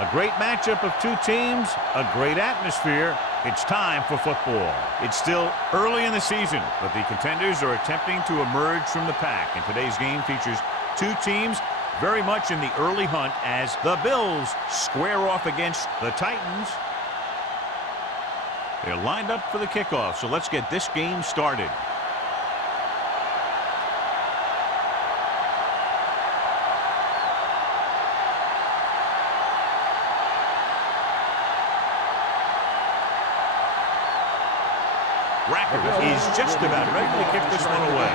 A great matchup of two teams, a great atmosphere. It's time for football. It's still early in the season, but the contenders are attempting to emerge from the pack. And today's game features two teams very much in the early hunt as the Bills square off against the Titans. They're lined up for the kickoff, so let's get this game started. Racker is just about ready to kick this one away.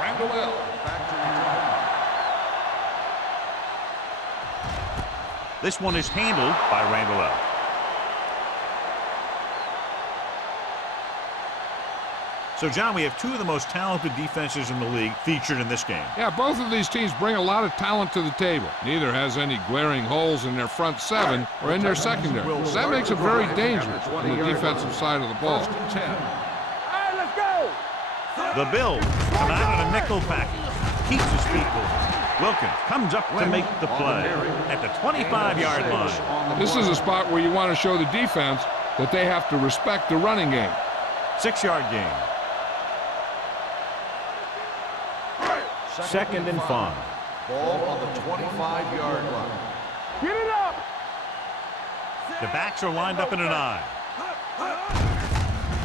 Randall back to return. This one is handled by Randall. So, John, we have two of the most talented defenses in the league featured in this game. Yeah, both of these teams bring a lot of talent to the table. Neither has any glaring holes in their front seven or in their secondary. So that makes it very dangerous on the defensive side of the ball. The Bills come out on a nickel package. Keeps his feet moving. Wilkins comes up to make the play at the 25-yard line. This is a spot where you want to show the defense that they have to respect the running game. 6-yard gain. Second and 5. Ball on the 25-yard line. Get it up! The backs are lined up in an I.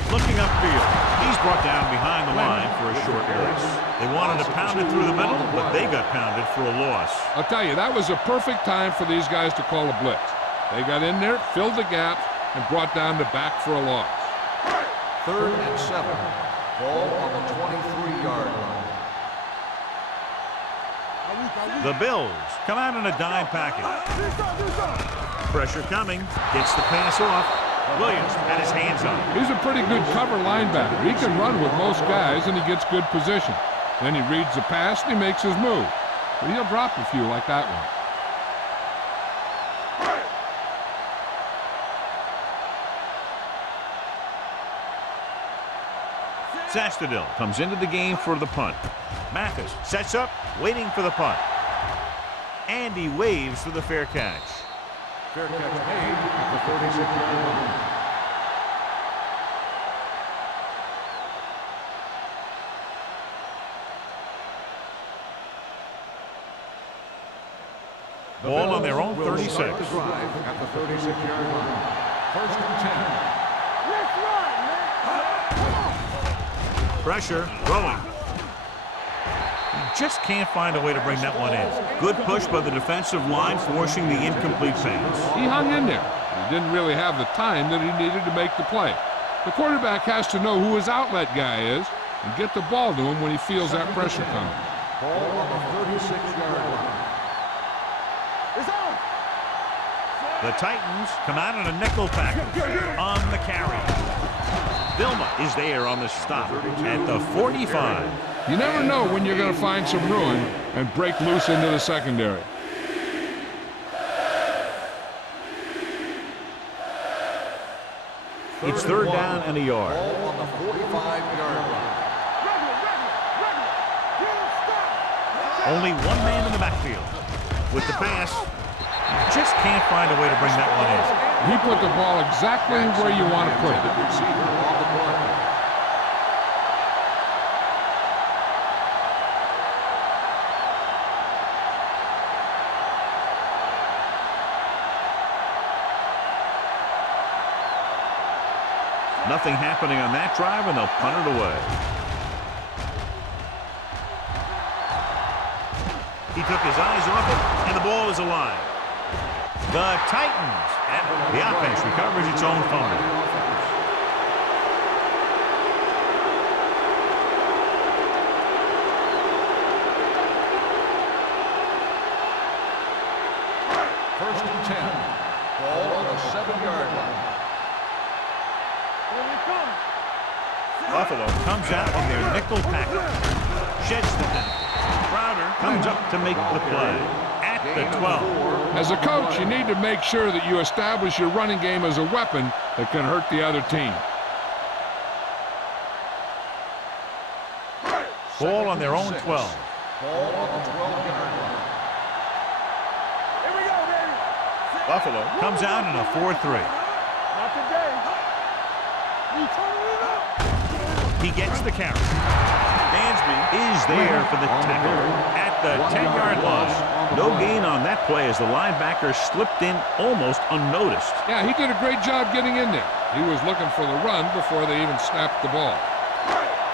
Looking upfield. He's brought down behind the line for a short race. They wanted to pound it through the middle, but they got pounded for a loss. I'll tell you, that was a perfect time for these guys to call a blitz. They got in there, filled the gaps, and brought down the back for a loss. 3rd and 7. Ball on the 23-yard line. The Bills come out in a dime package. Pressure coming. Gets the pass off. Williams had his hands on it. He's a pretty good cover linebacker. He can run with most guys, and he gets good position. Then he reads the pass, and he makes his move. But he'll drop a few like that one. Sastadil comes into the game for the punt. Mathis sets up, waiting for the punt. And he waves for the fair catch. Fair catch made at the 36-yard line. Ball on their own 36. At the 36-yard line. 1st and 10. Pressure, throwing. He just can't find a way to bring that one in. Good push by the defensive line, forcing the incomplete pass. He hung in there. He didn't really have the time that he needed to make the play. The quarterback has to know who his outlet guy is and get the ball to him when he feels that pressure coming. Ball on the 36-yard line. The Titans come out in a nickel package on the carry. Vilma is there on the stop at the 45. You never know when you're going to find some ruin and break loose into the secondary. It's 3rd down and a yard. Ball on the 45-yard line. Only one man in the backfield. With the pass, you just can't find a way to bring that one in. He put the ball exactly where you want to put it. Receiver on the play. Nothing happening on that drive, and they'll punt it away. He took his eyes off it, and the ball is alive. The Titans, and the offense recovers its own fumble. First and 10. Ball on the 7-yard line. Buffalo comes out in their nickel package. Sheds the package. Crowder comes up to make the play at the 12. As a coach, you need to make sure that you establish your running game as a weapon that can hurt the other team. Ball on their own 12. Ball on the 12-yard line. Buffalo comes out in a 4-3. Not today. You turn it up. He gets the carry. Dansby is there for the tackle at the 10-yard line. No gain on that play as the linebacker slipped in almost unnoticed. Yeah, he did a great job getting in there. He was looking for the run before they even snapped the ball.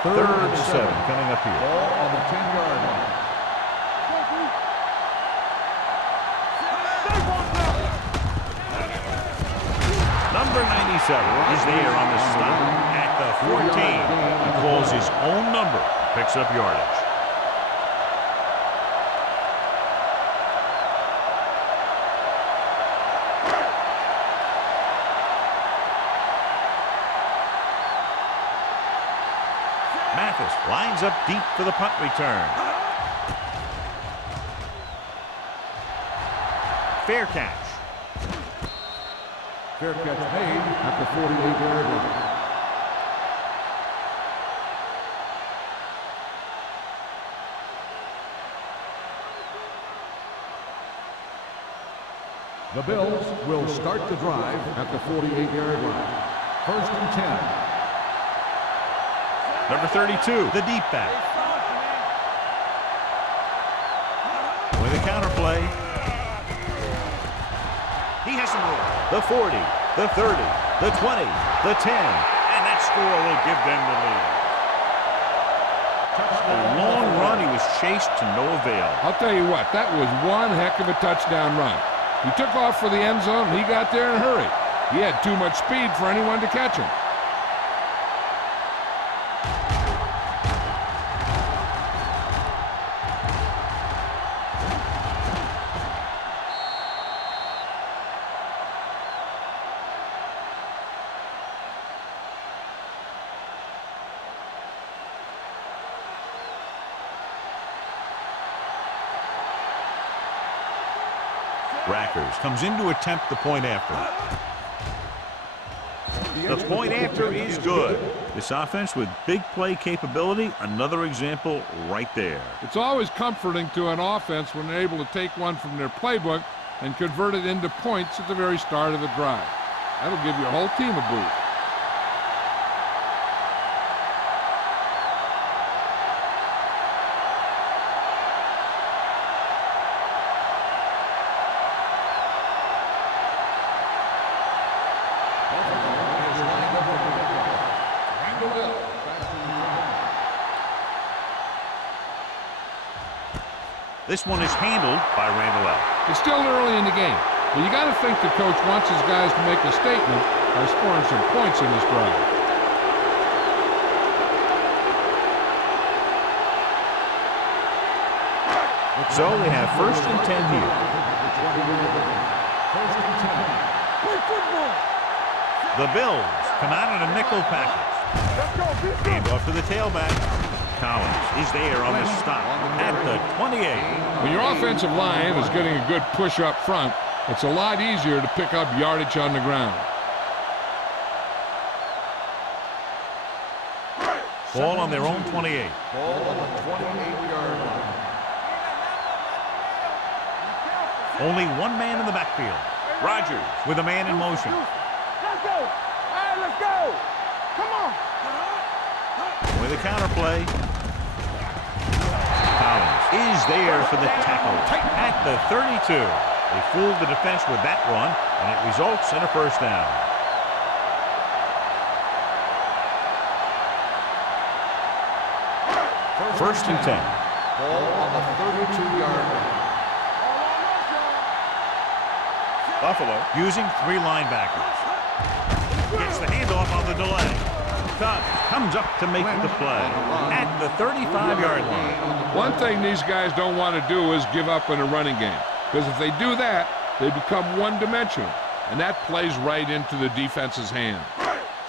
Third and 7 coming up here. Ball on the 10-yard line. Number 97 is there on the stop at the 14. He calls his own number, picks up yardage. Mathis lines up deep for the punt return. Fair catch. Fair catch made at the 48-yard line. The Bills will start the drive at the 48-yard line. First and 10. Number 32, the deep back. With a counter play. He has some room. The 40, the 30, the 20, the 10. And that score will give them the lead. A long run, he was chased to no avail. I'll tell you what, that was one heck of a touchdown run. He took off for the end zone, and he got there in a hurry. He had too much speed for anyone to catch him. Rackers comes in to attempt the point after. The point after is good. This offense with big play capability, another example right there. It's always comforting to an offense when they're able to take one from their playbook and convert it into points at the very start of the drive. That'll give your whole team a boost. This one is handled by Randall. It's still early in the game, but you got to think the coach wants his guys to make a statement by scoring some points in this drive. So they have first and 10 here. The Bills come out in a nickel package. Hand off to the tailback. Collins is there on the stop at the 28. When your offensive line is getting a good push up front, it's a lot easier to pick up yardage on the ground. Ball on their own 28. Ball on the 28-yard line. Only one man in the backfield. Rodgers with a man in motion. Let's go. All right, let's go. Come on. With a counter play. Collins is there for the tackle at the 32. They fooled the defense with that run, and it results in a first down. First and 10. Ball on the 32-yard line. Buffalo using 3 linebackers. Gets the handoff on the delay. Comes up to make the play at the 35-yard line. One thing these guys don't want to do is give up in a running game, because if they do that, they become one-dimensional, and that plays right into the defense's hand.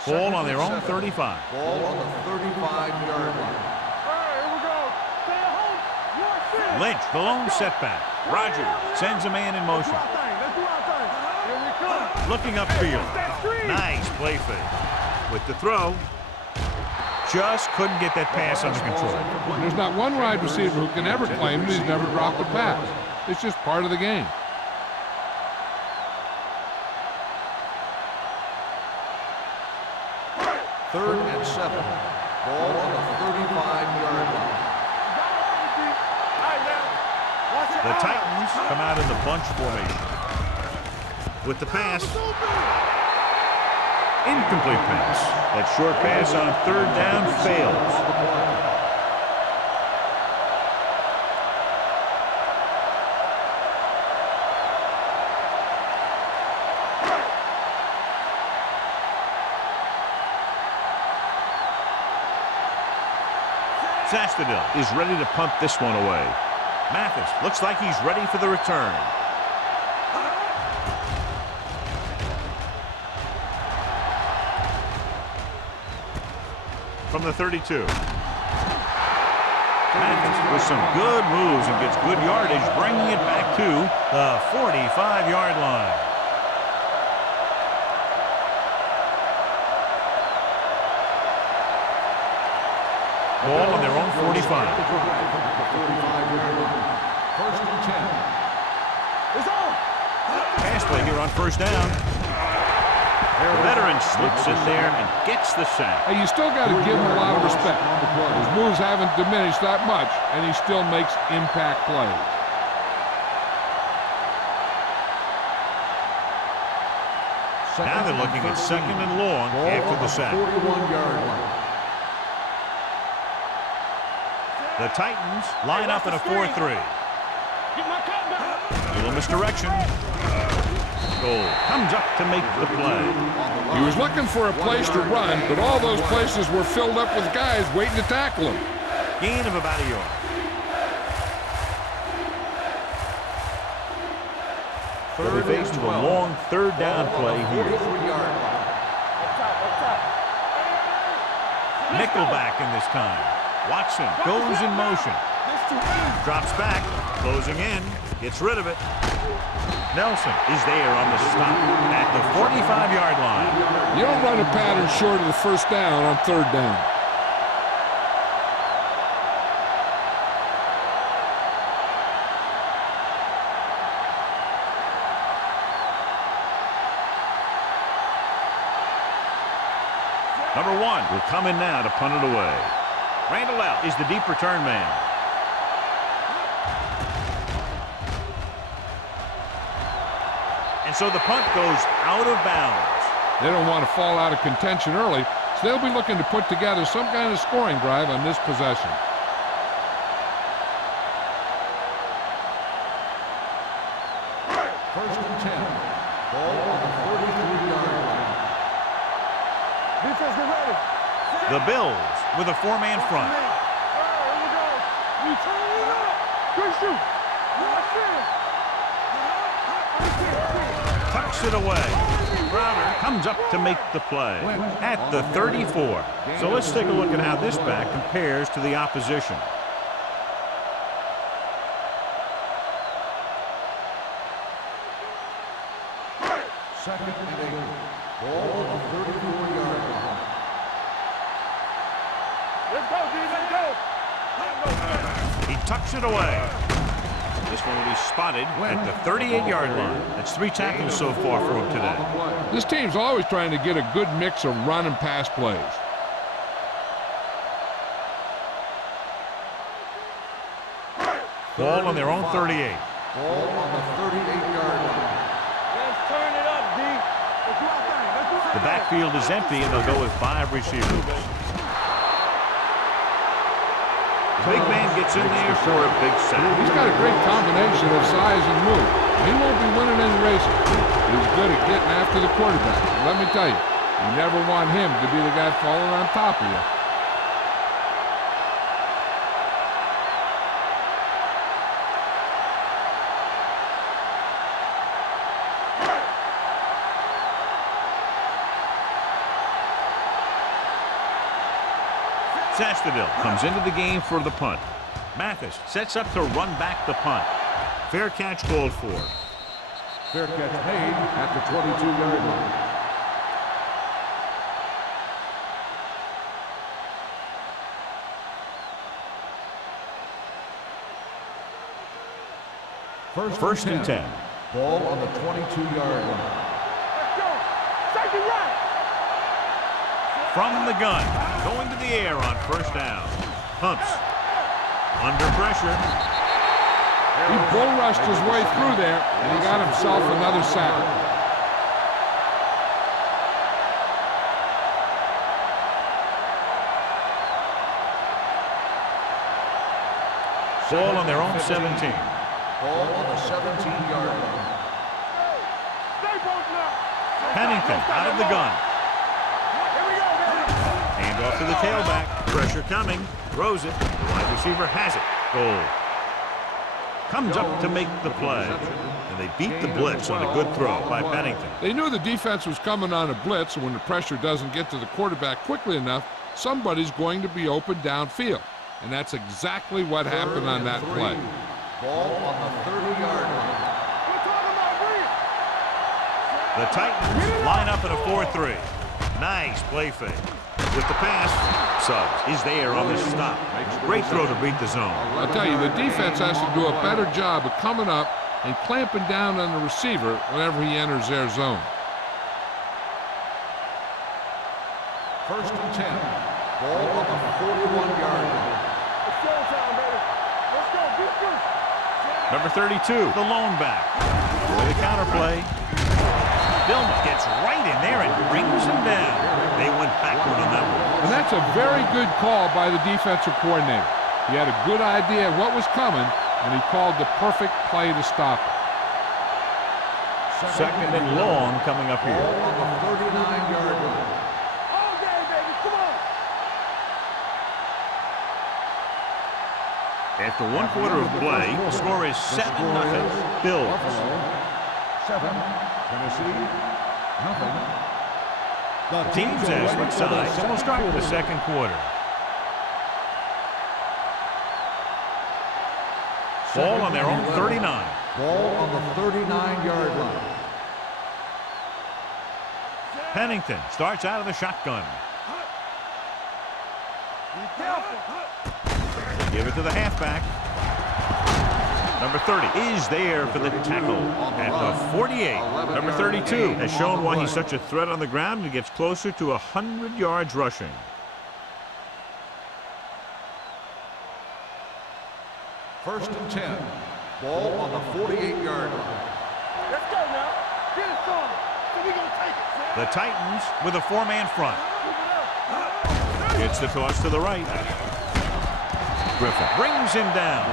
Ball on their own 35. Ball on the 35-yard line. Lynch, the lone setback. Rodgers sends a man in motion. Looking upfield. Nice play fake. With the throw, just couldn't get that pass under control. There's not one wide receiver who can ever claim that he's never dropped a pass. It's just part of the game. 3rd and 7. Ball on the 35-yard line. The Titans come out in the bunch formation. With the pass. Incomplete pass. That short pass on 3rd down fails. Sastadil is ready to punt this one away. Mathis looks like he's ready for the return. From the 32. Mathis with some good moves and gets good yardage, bringing it back to the 45-yard line. Ball on their own 45. 45-yard line. 1st and 10. It's on. Pass play here on 1st down. The veteran slips in there and gets the sack. Hey, you still got to give him a lot of respect. His moves haven't diminished that much, and he still makes impact plays. Now they're looking at 2nd and long after the sack. 41-yard line. The Titans line up in a 4-3. Little misdirection. Goal comes up to make the play. He was looking for a place to run, but all those places were filled up with guys waiting to tackle him. Gain of about a yard. They'll be faced with a long 3rd down play here. Nickelback in this time. Watson goes in motion. Drops back, closing in, gets rid of it. Nelson is there on the stop at the 45-yard line. You don't run a pattern short of the 1st down on 3rd down. Number 1 will come in now to punt it away. Randall out is the deep return man. And so the punt goes out of bounds. They don't want to fall out of contention early, so they'll be looking to put together some kind of scoring drive on this possession. First and 10. Ball on the 33-yard line. Defense, get ready. The Bills with a 4-man front. Here we go. We turn it up. Good shoot. Tucks it away. Crowder comes up to make the play at the 34. So let's take a look at how this back compares to the opposition. Second and 8. Ball on the 34-yard line. Let's go, D. Let's go. He tucks it away. This one will be spotted at the 38-yard line. That's 3 tackles so far for him today. This team's always trying to get a good mix of run and pass plays. Ball on their own 38. Ball on the 38-yard line. Let's turn it up, D. Let's do our thing. Let's do our The backfield is empty, and they'll go with 5 receivers. The big man gets in there for a big sack. He's got a great combination of size and move. He won't be winning any races. He's good at getting after the quarterback. Let me tell you, you never want him to be the guy falling on top of you. Sastadil comes into the game for the punt. Mathis sets up to run back the punt. Fair catch called for. Fair catch made at the 22-yard line. First and 10. Ball on the 22-yard line. Let's go. Safety right. from the gun. Going to the air on first down. Pumps. Under pressure. He bull rushed his way through there, and he got himself another sack. Ball on their own 17. Ball on the 17-yard line. Pennington out of the gun. Hand off to the tailback. Pressure coming. Throws it. The wide receiver has it. Goal. Comes up to make the play. And they beat the blitz on a good throw by Pennington. They knew the defense was coming on a blitz, and when the pressure doesn't get to the quarterback quickly enough, somebody's going to be open downfield. And that's exactly what happened on that play. Ball on the 30-yard line. The Titans line up in a 4-3. Nice play fake. With the pass, Suggs is there on the stop. Great throw to beat the zone. I'll tell you, the defense has to do a better job of coming up and clamping down on the receiver whenever he enters their zone. First and 10. Ball on the 41-yard line. Number 32, the lone back. With the counter play. Dillman gets right in there and brings him down. They went backward on that one. And that's a very good call by the defensive coordinator. He had a good idea of what was coming, and he called the perfect play to stop it. Second and long coming up here. Ball on the 39-yard line. After one quarter of play, the score is 7-0. Bills. Buffalo, 7. Tennessee, nothing. The Teams as switch sides, and we'll start with the second quarter. Ball on their own 39. Ball on the 39-yard line. Pennington starts out of the shotgun. They give it to the halfback. Number 30 is there for the tackle at the 48. Number 32 has shown why he's such a threat on the ground and gets closer to 100 yards rushing. First and 10. Ball on the 48-yard line. Let's go now. Get it started. So we're going to take it. The Titans with a four-man front. It's the toss to the right. Griffin brings him down.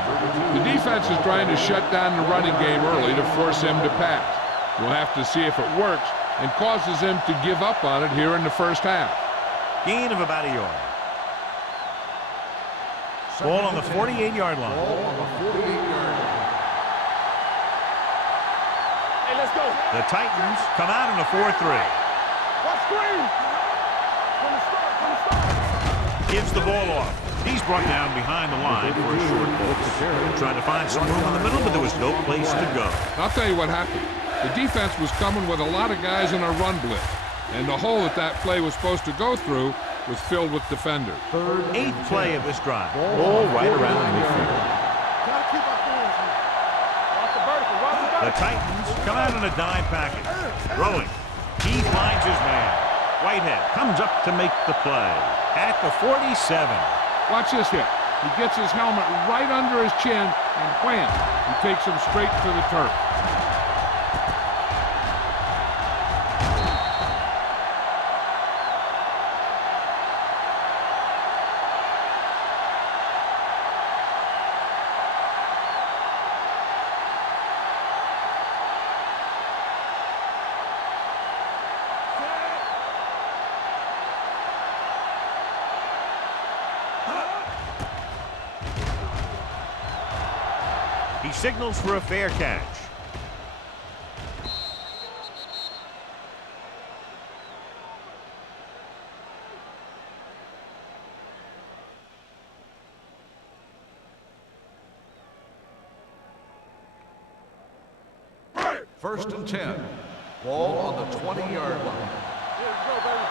The defense is trying to shut down the running game early to force him to pass. We'll have to see if it works and causes him to give up on it here in the first half. Gain of about a yard. Ball on the 48-yard line. Ball on the 48-yard line. Hey, let's go. The Titans come out in a 4-3. What screen? From the start. Gives the ball off. He's brought down behind the line for a short ball. Trying to find some room in the middle, but there was no place to go. I'll tell you what happened. The defense was coming with a lot of guys in a run blitz, and the hole that play was supposed to go through was filled with defenders. Eighth play of this drive. Ball right around midfield. Gotta keep our hands here. Watch the vertical. Watch the vertical. The Titans come out in a dime package. Throwing. He finds his man. Whitehead comes up to make the play at the 47. Watch this hit. He gets his helmet right under his chin, and wham, he takes him straight to the turf. He signals for a fair catch. First and 10. Ball on the 20-yard line. Let's go, baby.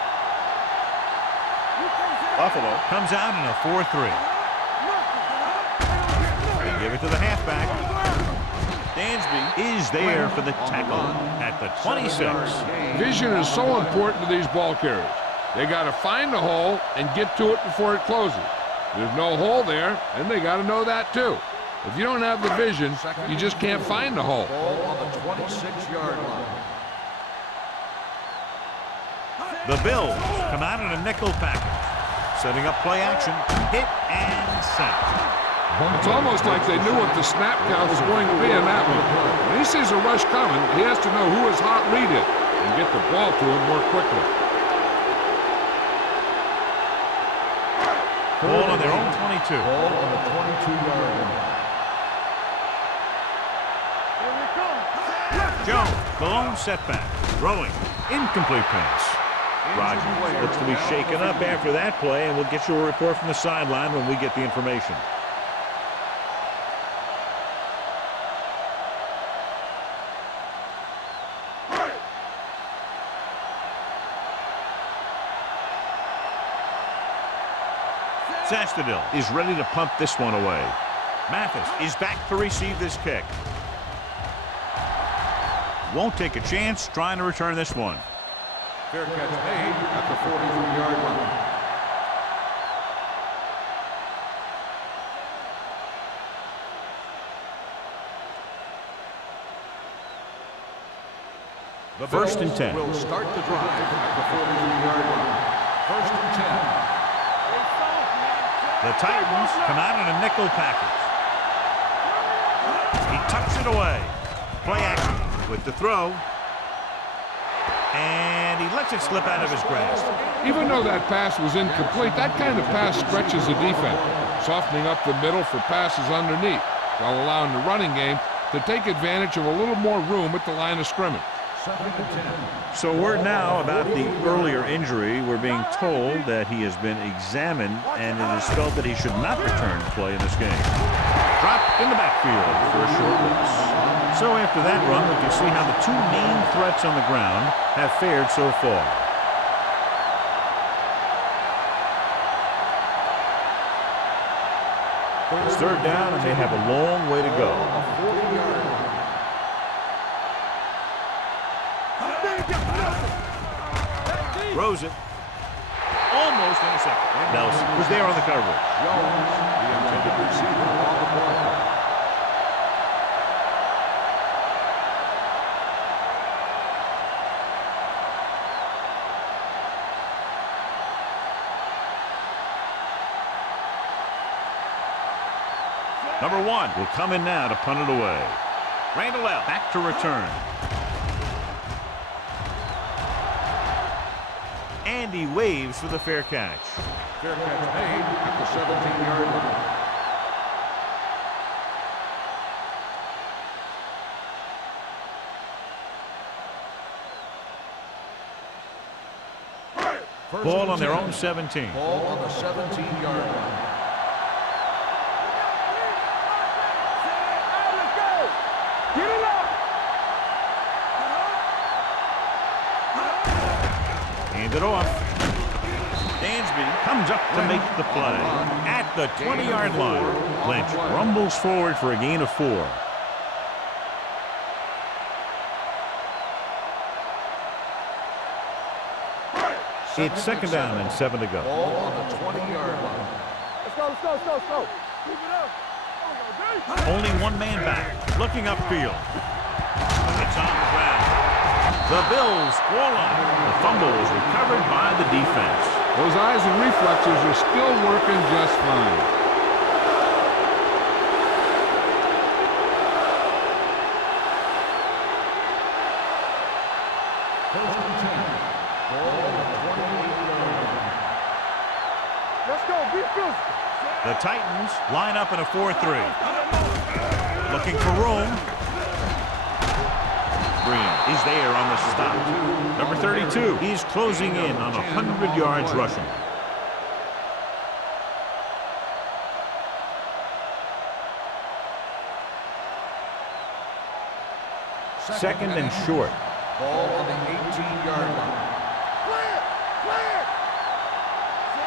You can't say Buffalo comes out in a 4-3. They give it to the halfback. Dansby is there for the tackle at the 26. Vision is so important to these ball carriers. They got to find the hole and get to it before it closes. There's no hole there, and they got to know that too. If you don't have the vision, you just can't find the hole. Ball on the 26-yard line. The Bills come out in a nickel package. Setting up play action. Hit and sack. It's almost like they knew what the snap count was going to be in that one. When he sees a rush coming, he has to know who his hot lead is and get the ball to him more quickly. Ball on their own 22. Ball on the 22-yard line. Jones, the lone setback. Throwing. Incomplete pass. Rodgers looks to be shaken up after that play, and we'll get you a report from the sideline when we get the information. Sastadil is ready to punt this one away. Mathis is back to receive this kick. Won't take a chance trying to return this one. Fair catch made at the 43-yard line. The First and Bills 10. will start the drive at the 43-yard line. First and 10. The Titans come out in a nickel package. He tucks it away. Play action with the throw. And he lets it slip out of his grasp. Even though that pass was incomplete, that kind of pass stretches the defense, softening up the middle for passes underneath, while allowing the running game to take advantage of a little more room at the line of scrimmage. So word now about the earlier injury. We're being told that he has been examined, and it is felt that he should not return to play in this game. Dropped in the backfield for a short loss. So after that run, we can see how the two main threats on the ground have fared so far. It's third down, and they have a long way to go. Throws it. Almost intercepted. Nelson was there on the coverage. Jones, the intended receiver on the play. Number 1 will come in now to punt it away. Randall out back to return. And he waves for the fair catch. Fair catch made at the 17-yard line. Ball on their own 17. Ball on the 17-yard line. Hand it off. Dansby comes up to make the play. At the 20-yard line, Lynch rumbles forward for a gain of 4. It's second down and 7 to go. Ball on the 20-yard line. Let's go, let's go, let's go, let's go. Keep it up. Only one man back, looking upfield. It's on the ground. The Bills score line. The fumble is recovered by the defense. Those eyes and reflexes are still working just fine. First and 10. Ball on the 28-yard line. Let's go, be physical. The Titans line up in a 4-3. Looking for room. Green is there on the stop. Number 32, he's closing in on 100 yards rushing. Second and short. Ball on the 18-yard line.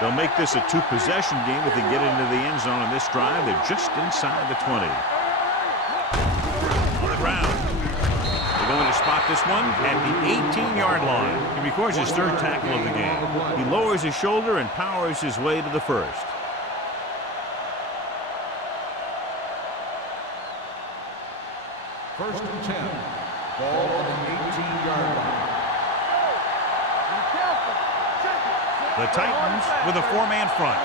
They'll make this a two-possession game if they get into the end zone in this drive. They're just inside the 20. On the ground. They're going to spot caught this one at the 18-yard line. He records his third tackle of the game. He lowers his shoulder and powers his way to the first. First and 10. Ball on the 18-yard line. The Titans with a four-man front.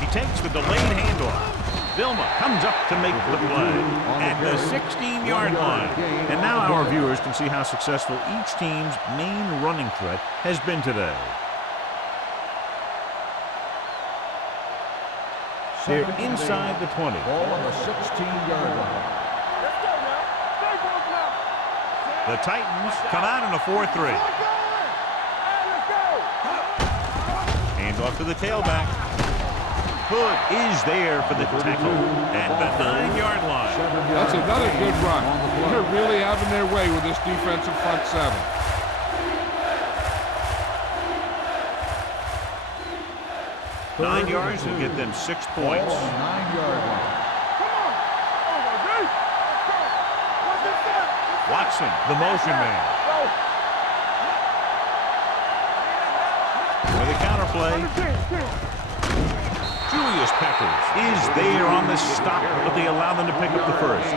He takes the delayed handoff. Vilma comes up to make the play at the 16-yard line. And now our viewers can see how successful each team's main running threat has been today. They're inside the 20. Ball on the 16-yard line. The Titans come out in a 4-3. Hands off to the tailback. Hood is there for the tackle at the 9-yard line. That's another good run. They're really having their way with this defensive front seven. Nine yards will get them 6 points. Ball on the 9-yard line. Watson, the motion man. For the counterplay. Julius Peppers is there on the stop, but they allow them to pick up the first.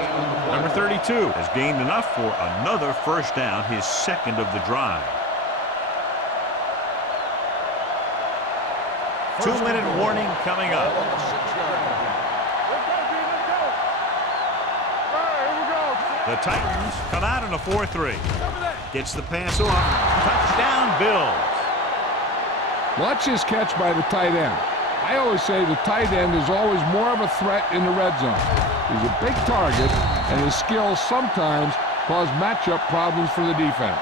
Number 32 has gained enough for another first down, his second of the drive. 2-minute warning coming up. The Titans come out in a 4-3. Gets the pass off. Touchdown, Bills. Watch his catch by the tight end. I always say the tight end is always more of a threat in the red zone. He's a big target, and his skills sometimes cause matchup problems for the defense.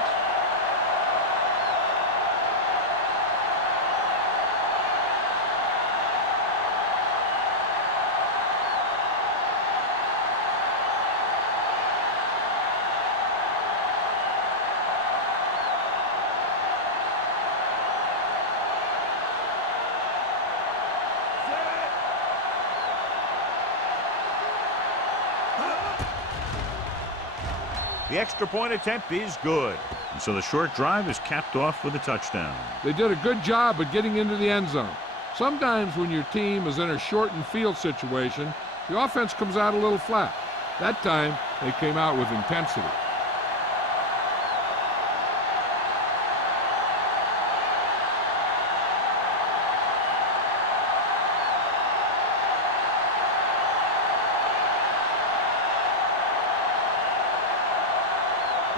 The extra point attempt is good. And so the short drive is capped off with a touchdown. They did a good job of getting into the end zone. Sometimes when your team is in a shortened field situation, the offense comes out a little flat. That time, they came out with intensity.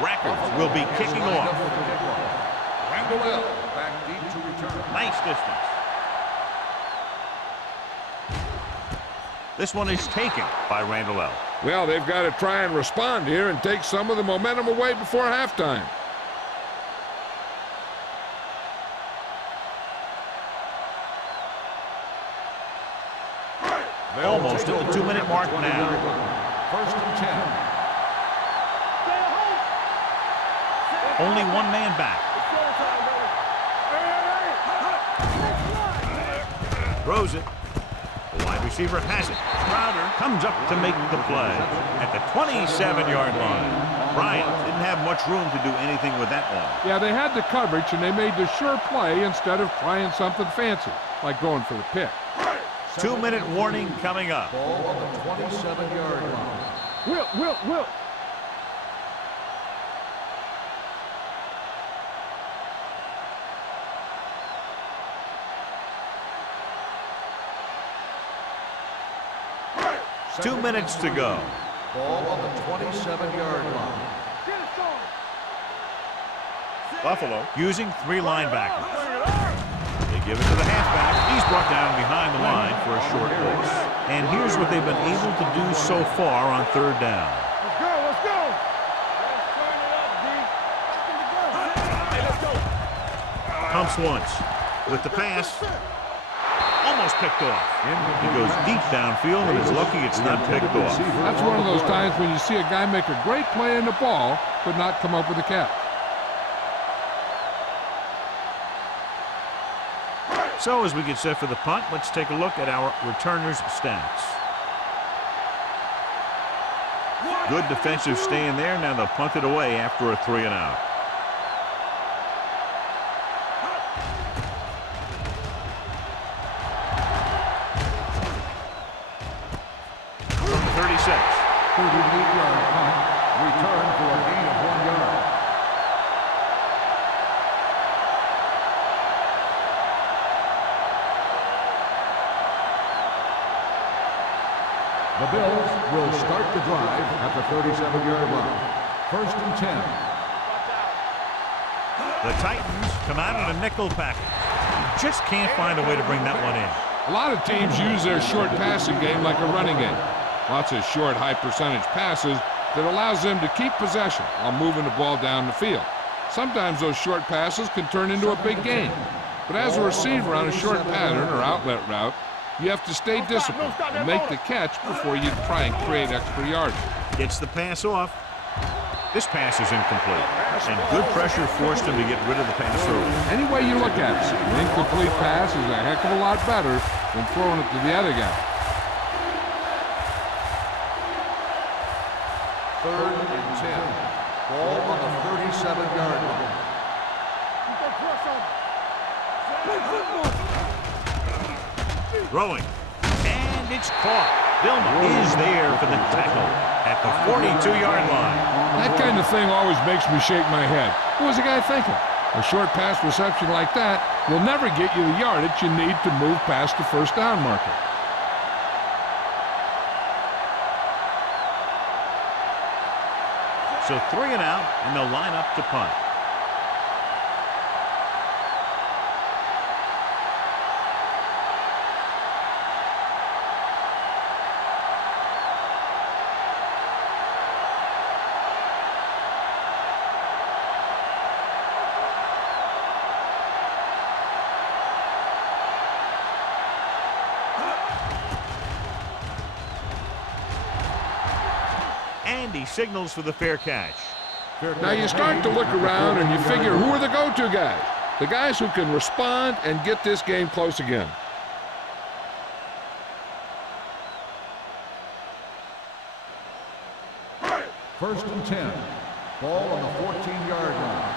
Rackers will be kicking off. Randall back deep to return. Nice distance. This one is taken by Randall L. Well, they've got to try and respond here and take some of the momentum away before halftime. Almost at the 2-minute mark now. First and 10. Only one man back. Throws it. The wide receiver has it. Crowder comes up to make the play at the 27-yard line. Bryant didn't have much room to do anything with that one. Yeah, they had the coverage, and they made the sure play instead of trying something fancy, like going for the pick. 2-minute warning coming up. Ball on the 27-yard line. Will. Two minutes to go. Ball on the 27-yard line. Buffalo using 3 linebackers. They give it to the halfback. He's brought down behind the line for a short loss. And here's what they've been able to do so far on 3rd down. Let's go. Pumps once with the pass. Almost picked off. He goes deep downfield and is lucky it's not picked off. That's one of those times when you see a guy make a great play in the ball, but not come up with a catch. So as we get set for the punt, let's take a look at our returners' stats. Good defensive stand there. Now they'll punt it away after a 3-and-out. From the 36. 38-yard punt. Return for a gain of 1 yard. The Bills will start the drive at the 37-yard line. First and 10. The Titans come out in a nickel package. Just can't find a way to bring that one in. A lot of teams use their short passing game like a running game. Lots of short, high-percentage passes that allows them to keep possession while moving the ball down the field. Sometimes those short passes can turn into a big gain. But as a receiver on a short pattern or outlet route, you have to stay disciplined and make the catch before you try and create extra yardage. Gets the pass off. This pass is incomplete. And good pressure forced him to get rid of the pass early. Any way you look at it, an incomplete pass is a heck of a lot better than throwing it to the other guy. Third and 10. Ball on the 37-yard line. Throwing. And it's caught. Vilma is there for the tackle at the 42-yard line. That kind of thing always makes me shake my head. What was the guy thinking? A short pass reception like that will never get you the yardage you need to move past the first down marker. So 3 and out, and they'll line up to punt. And he signals for the fair catch. Now you start to look around and you figure, who are the go-to guys? The guys who can respond and get this game close again. First and 10. Ball on the 14-yard line.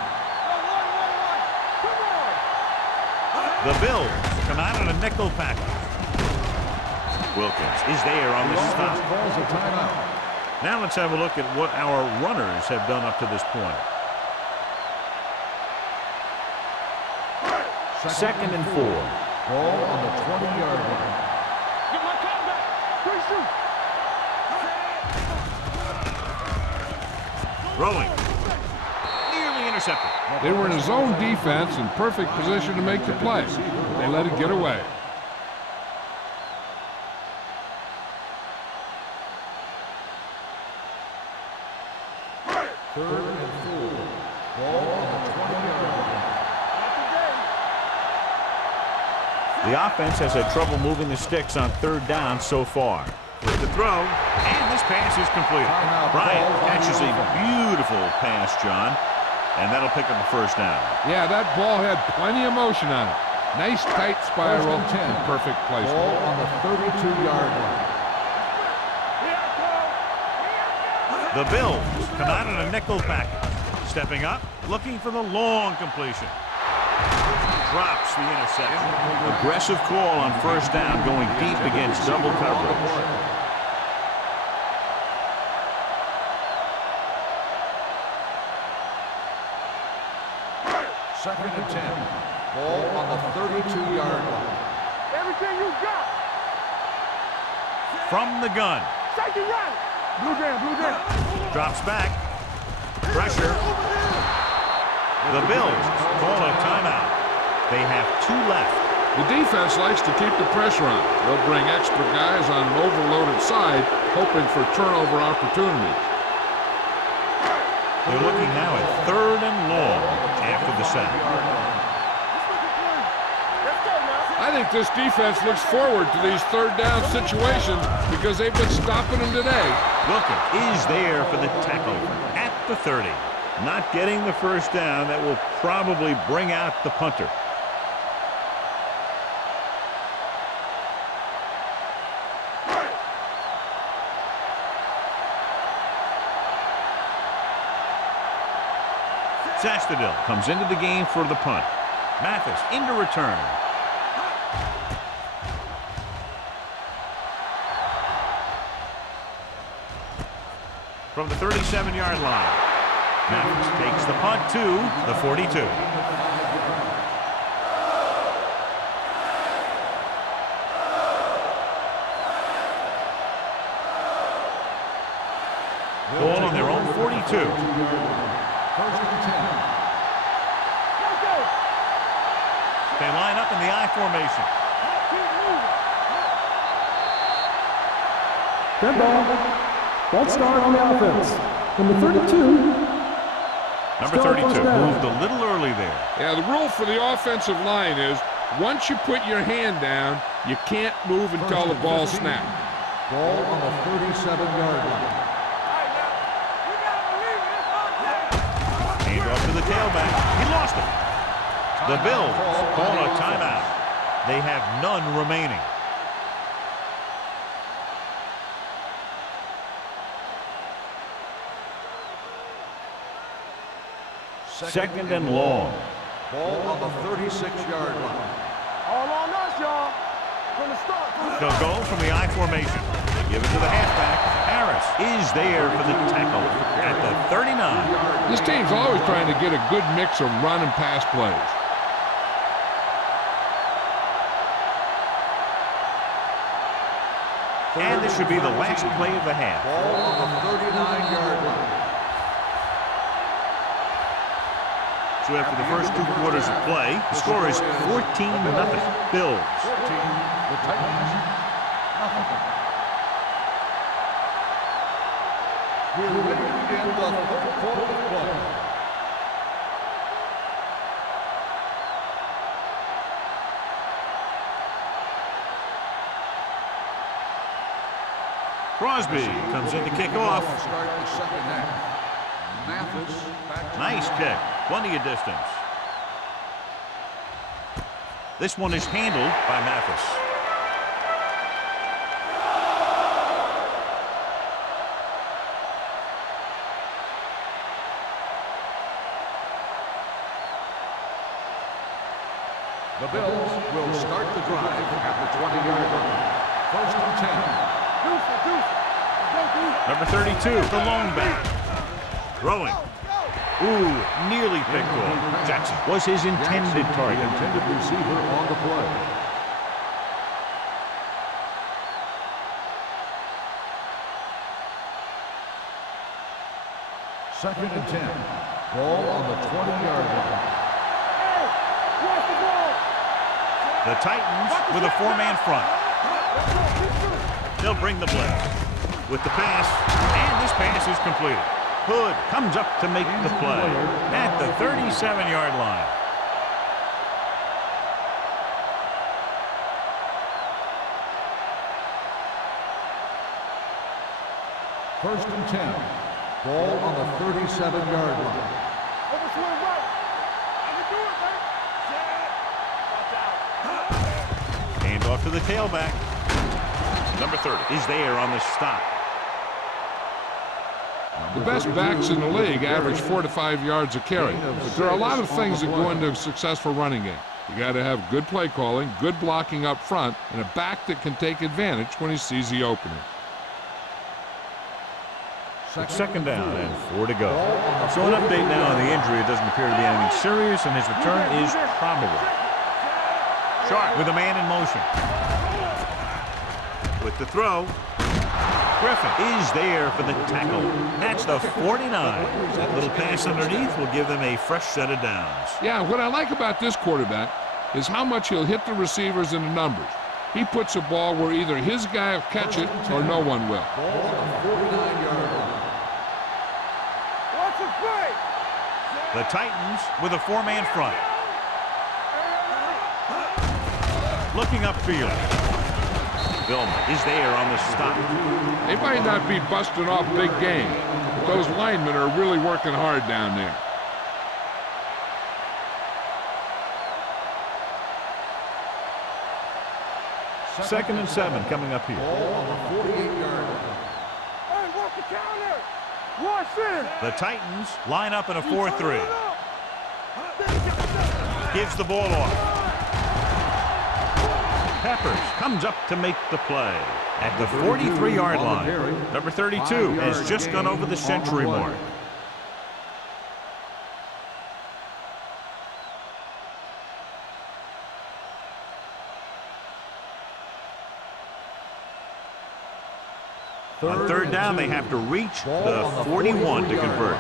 The Bills come out in a nickel package. Wilkins is there on the stop. Calls a timeout. Now let's have a look at what our runners have done up to this point. Second and 4. Ball on the 20-yard line. Get my car back. Quick shoot. Throwing. Nearly intercepted. They were in a zone defense in perfect position to make the play. They let it get away. Third and 4. Ball on the 20-yard line. The offense has had trouble moving the sticks on third down so far. With the throw, and this pass is completed. Bryant catches a beautiful pass, John, and that'll pick up a first down. Yeah, that ball had plenty of motion on it. Nice tight spiral, First and 10. perfect placement. Ball on the 32-yard line. The Bills come out in a nickel package. Stepping up, looking for the long completion. Drops the interception. Aggressive call on first down, going deep against double coverage. Second and 10. Ball on the 32-yard line. Everything you got. From the gun. Safety right. Blue jam, blue jam. Drops back. Pressure. The Bills call a timeout. They have 2 left. The defense likes to keep the pressure on. They'll bring extra guys on an overloaded side, hoping for turnover opportunities. They're looking now at 3rd and long after the sack. I think this defense looks forward to these third down situations because they've been stopping them today. Wilkins is there for the tackle at the 30. Not getting the first down. That will probably bring out the punter. Sastadil comes into the game for the punt. Mathis into return. From the 37-yard line, Mathis takes the punt to the 42. Ball on their own 42. First and 10. They line up in the I formation. Red ball. Ball start on the offense. Number 32. Number 32 moved a little early there. Yeah, the rule for the offensive line is once you put your hand down, you can't move until the ball snaps. Ball on the 37-yard line. Hand off to the tailback. He lost it. The Bills call a timeout. They have none remaining. Second and long. Ball on the 36-yard line. All on us, y'all. From the start. They'll go from the I formation. They give it to the halfback. Harris is there for the tackle at the 39. This team's always trying to get a good mix of run and pass plays. And this should be the last play of the half. Ball on the 39-yard line. So after the first 2 quarters of play, the score is 14-0. Bills. 14, the Titans, nothing. We're ready to begin the third quarter of play. Crosby comes in to kick off. Start the second half. Mathis back to Nice kick. Plenty of distance. This one is handled by Mathis. The Bills will start the drive at the 20-yard line. First and 10. Number 32, the lone back. Throwing. Ooh, nearly picked off. Jackson was his intended target. The intended receiver on the play. Second and 10. Ball on the 20-yard line. The Titans with a 4-man front. They'll bring the blitz with the pass, and this pass is completed. Hood comes up to make the play at the 37-yard line. First and 10. Ball on the 37-yard line. Hand off to the tailback. Number 30 is there on the stop. The best backs in the league average 4 to 5 yards a carry. But there are a lot of things that go into a successful running game. You got to have good play calling, good blocking up front, and a back that can take advantage when he sees the opening. It's second down and 4 to go. So an update now on the injury. It doesn't appear to be anything serious, and his return is probable. Sharp with a man in motion. With the throw, Griffin is there for the tackle. That's the 49. That little pass underneath will give them a fresh set of downs. Yeah, what I like about this quarterback is how much he'll hit the receivers in the numbers. He puts a ball where either his guy will catch it or no one will. Ball on the 49-yard line. Watch the play. The Titans with a 4-man front. Looking upfield. Vilma is there on the stop. They might not be busting off big game, but those linemen are really working hard down there. Second and 7 coming up here. Ball on the 48-yard line. Hey, watch the counter. Watch this. The Titans line up in a 4-3. gives the ball off. Peppers comes up to make the play. At the 43-yard line, number 32 has just gone over the century mark. On third down, they have to reach the 41 to convert.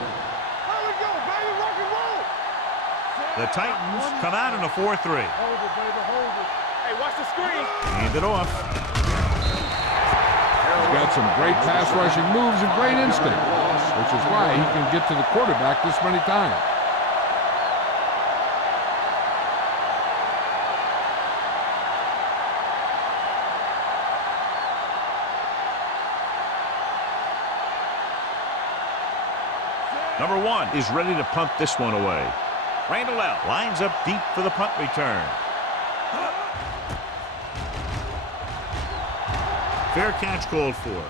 The Titans come out in a 4-3. Hey, watch the screen. Hand it off. He's got some great pass rushing moves and great instinct, which is why he can get to the quarterback this many times. Number 1 is ready to punt this one away. Randall out, lines up deep for the punt return. Fair catch called for.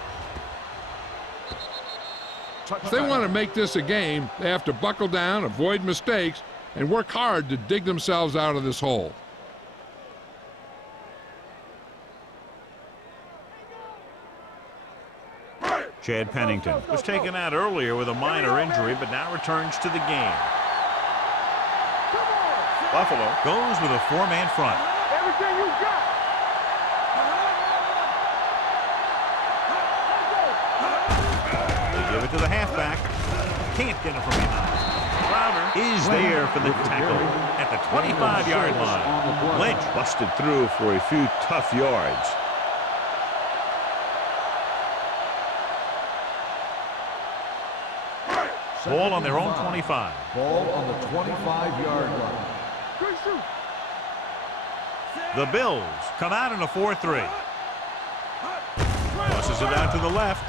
If they want to make this a game, they have to buckle down, avoid mistakes, and work hard to dig themselves out of this hole. Chad Pennington was taken out earlier with a minor injury, but now returns to the game. Buffalo goes with a 4-man front. Everything you got. They give it to the halfback. Can't get it from behind. Crowder is there for the tackle at the 25-yard line. Lynch busted through for a few tough yards. Ball on their own 25. Ball on the 25-yard line. The Bills come out in a 4-3. Tosses it out to the left.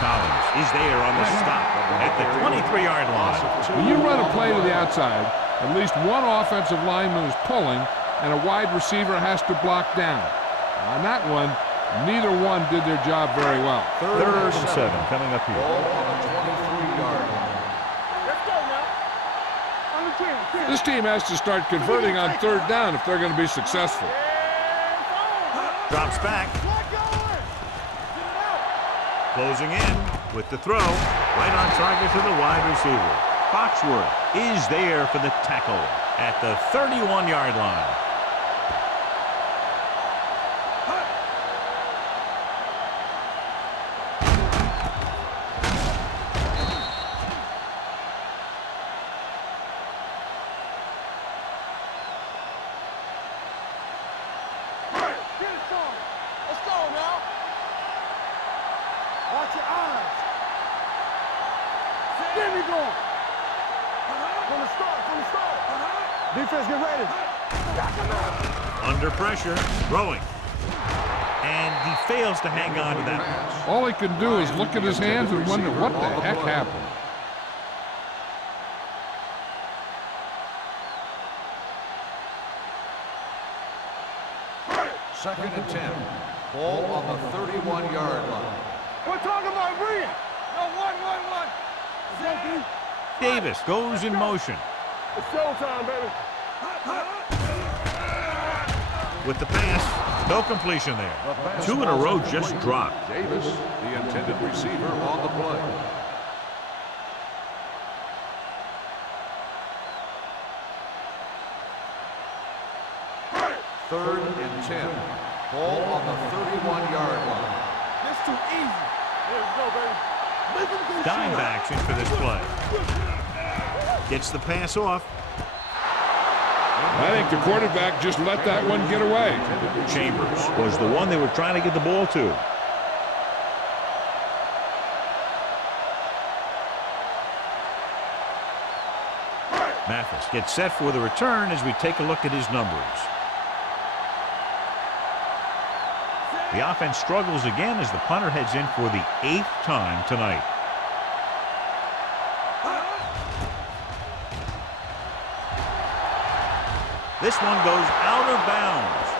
Collins is there on the stop at the 23-yard line. When you run a play to the outside, at least one offensive lineman is pulling, and a wide receiver has to block down. On that one, neither one did their job very well. Third and 7 coming up here. Ball on the 23-yard line. Let's go now. On the 10. This team has to start converting on third down if they're going to be successful. Drops back. Closing in with the throw. Right on target to the wide receiver. Foxworth is there for the tackle at the 31-yard line. Defense, get ready. Under pressure, throwing. And he fails to hang on to that. All he can do is look at his hands and wonder what the heck happened. Second and 10. Ball on the 31-yard line. We're talking about Rhea. No, 1. Davis goes in motion. It's showtime, baby. With the pass, no completion there. 2 in a row just dropped. Davis, the intended receiver, on the play. Third and 10. Ball on the 31-yard line. This too easy. There we go, baby. Dimebacks in for this play. Gets the pass off. I think the quarterback just let that one get away. Chambers was the one they were trying to get the ball to. Mathis gets set for the return as we take a look at his numbers. The offense struggles again as the punter heads in for the 8th time tonight. This one goes out of bounds.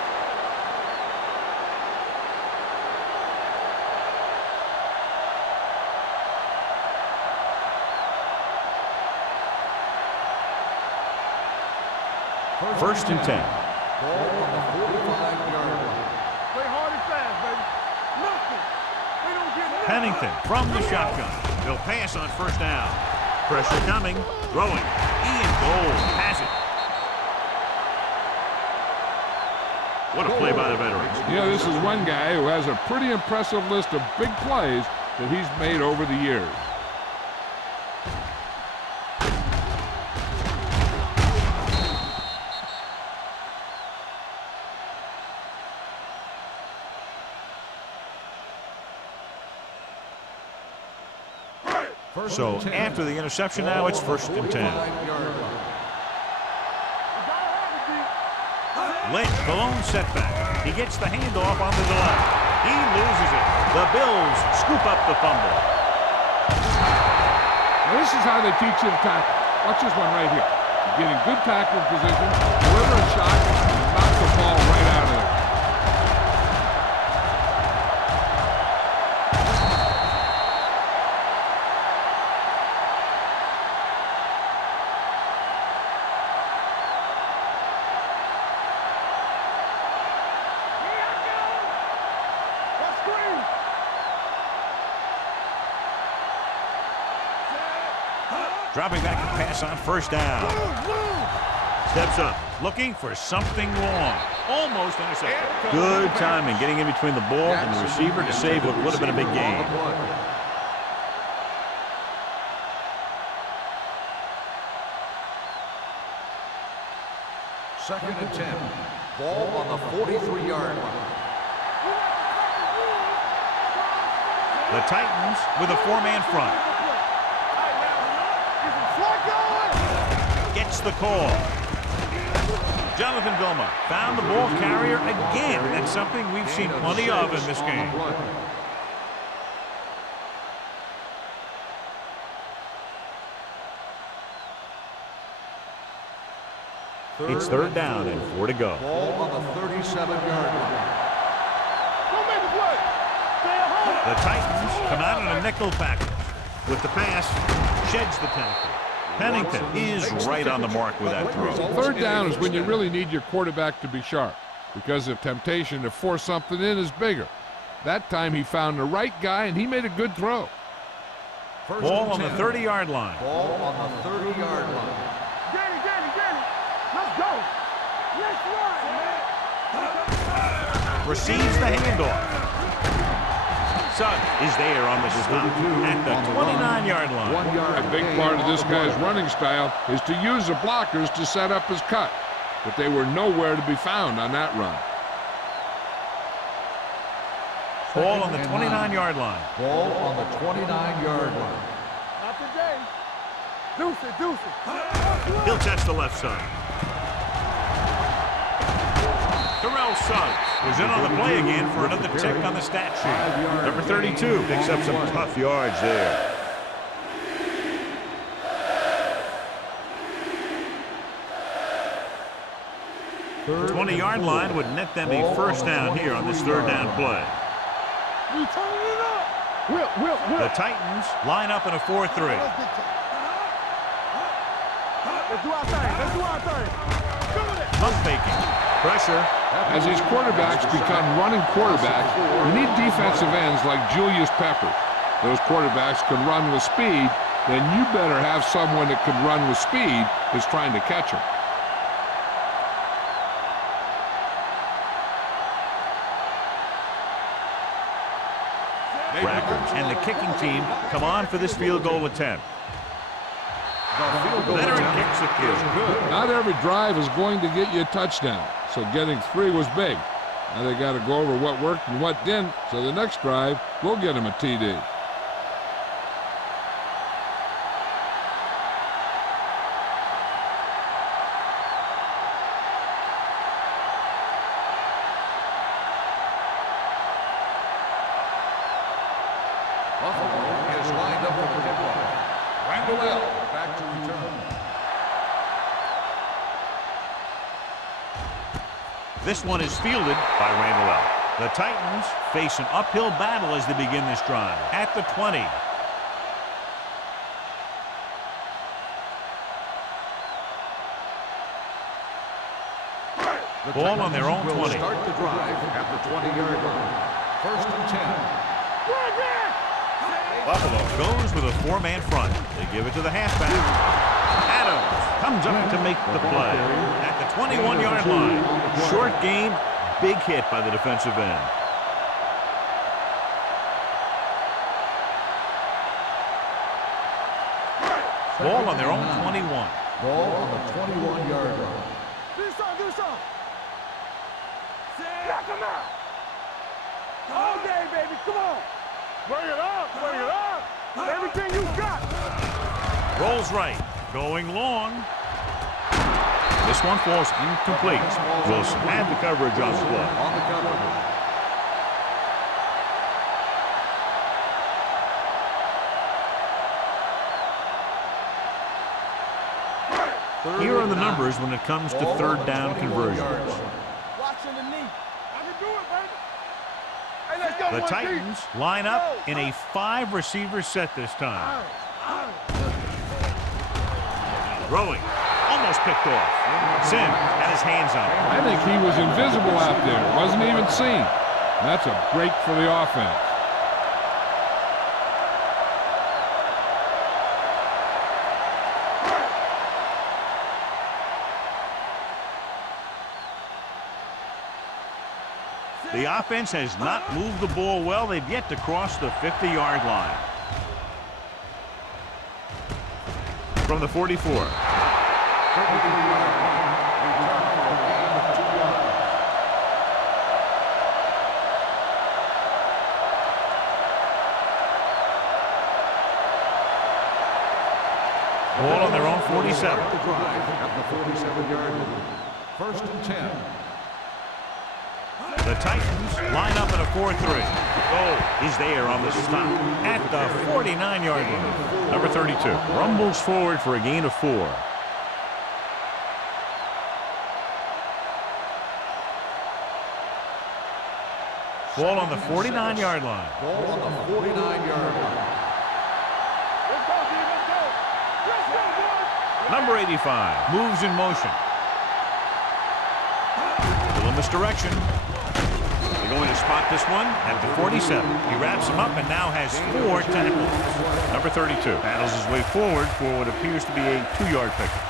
First and 10. Ball on the 45-yard line. Play hard and fast, baby. Nothing. We don't get nothing. Pennington from the shotgun. They'll pass on first down. Pressure coming. Throwing. Ian Gold has it. What a play by the veterans. Yeah, this is one guy who has a pretty impressive list of big plays that he's made over the years. So after the interception now, it's first and 10. Lynch, the lone setback. He gets the handoff onto the left. He loses it. The Bills scoop up the fumble. Now this is how they teach you to tackle. Watch this one right here. You're getting good tackling position, deliver a shot, and knock the ball right out of there. Dropping back to pass on first down. Steps up, looking for something long. Almost intercepted. Good timing, getting in between the ball and the receiver to save what would have been a big gain. Second and 10. Ball on the 43-yard line. The Titans with a four-man front. Gets the call. Jonathan Vilma found the ball carrier again. That's something we've seen plenty of in this game. It's third down and 4 to go. Ball on the 37-yard line. The Titans come out in a nickel package. With the pass, sheds the tackle. Pennington is right on the mark with that throw. Third down is when you really need your quarterback to be sharp because the temptation to force something in is bigger. That time he found the right guy and he made a good throw. Ball on the 30-yard line. Ball on the 30-yard line. Get it. Let's go. Let's run, man. Receives the handoff. Suggs is there on the stop at the 29-yard line. A big part of this guy's running style is to use the blockers to set up his cut, but they were nowhere to be found on that run. Ball on the 29-yard line. Ball on the 29-yard line. Not today. Deuce it. He'll test the left side. Terrell Suggs was in on the play again for another tick on the stat sheet. Number 32 picks up some tough yards there. 20-yard line would net them a first down here on this third down play. We turning it up. Whip. The Titans line up in a 4-3. Let's do our thing. Pump faking. Pressure. As these quarterbacks become running quarterbacks, you need defensive ends like Julius Peppers. Those quarterbacks can run with speed, then you better have someone that can run with speed that's trying to catch them. Rackers and the kicking team come on for this field goal attempt. Veteran kicks it good. Not every drive is going to get you a touchdown, so getting 3 was big. Now they got to go over what worked and what didn't, so the next drive will get them a TD. Buffalo is lined up for the kickoff. Randall back to return. This one is fielded by Randall. The Titans face an uphill battle as they begin this drive at the 20. The Ball on their own Titans will 20. start the drive at the 20-yard line. First and 10. Buffalo goes with a four-man front. They give it to the halfback. Adams comes up to make the play at the 21-yard line. Short gain, big hit by the defensive end. Ball on their own 21. Ball on the 21-yard line. Do some. Knock him out. All day, baby. Come on. Bring it up. Everything you got. Rolls right, going long. This one falls incomplete. Wilson had the coverage on the play. On the coverage. Here are the numbers when it comes to third down conversions. Watching the knee. I can do it, baby. Hey, let's go. The one Titans line up in a 5-receiver set this time. Throwing. Almost picked off. Sim had his hands on it. I think he was invisible out there. Wasn't even seen. That's a break for the offense. The offense has not moved the ball well. They've yet to cross the 50-yard line. From the 44. Ball on their own 47. The drive at the 47-yard line. First and 10. The Titans line up in a 4-3. Oh, he's there on the stop at the 49-yard line. Number 32 rumbles forward for a gain of 4. Ball on the 49-yard line. Ball on the 49-yard line. Let's go, D. Let's go, boys. Number 85 moves in motion. A little misdirection. They're going to spot this one at the 47. He wraps him up and now has 4 tackles. Number 32 battles his way forward for what appears to be a 2-yard pickup.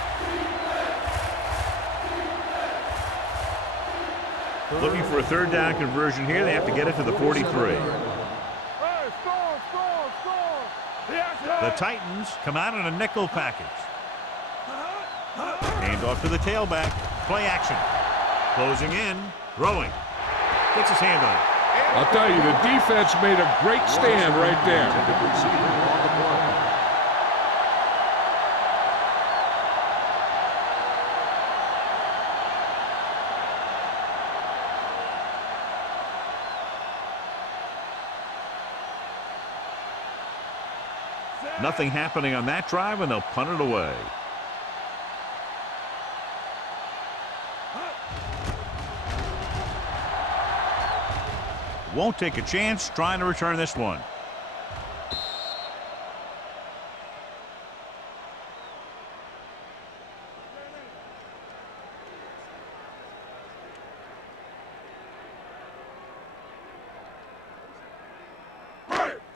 Looking for a third down conversion here. They have to get it to the 43. Hey, score. The Titans come out in a nickel package. Hand off to the tailback. Play action. Closing in. Throwing. Gets his hand on it. I'll tell you, the defense made a great stand right there. Nothing happening on that drive, and they'll punt it away. Won't take a chance trying to return this one.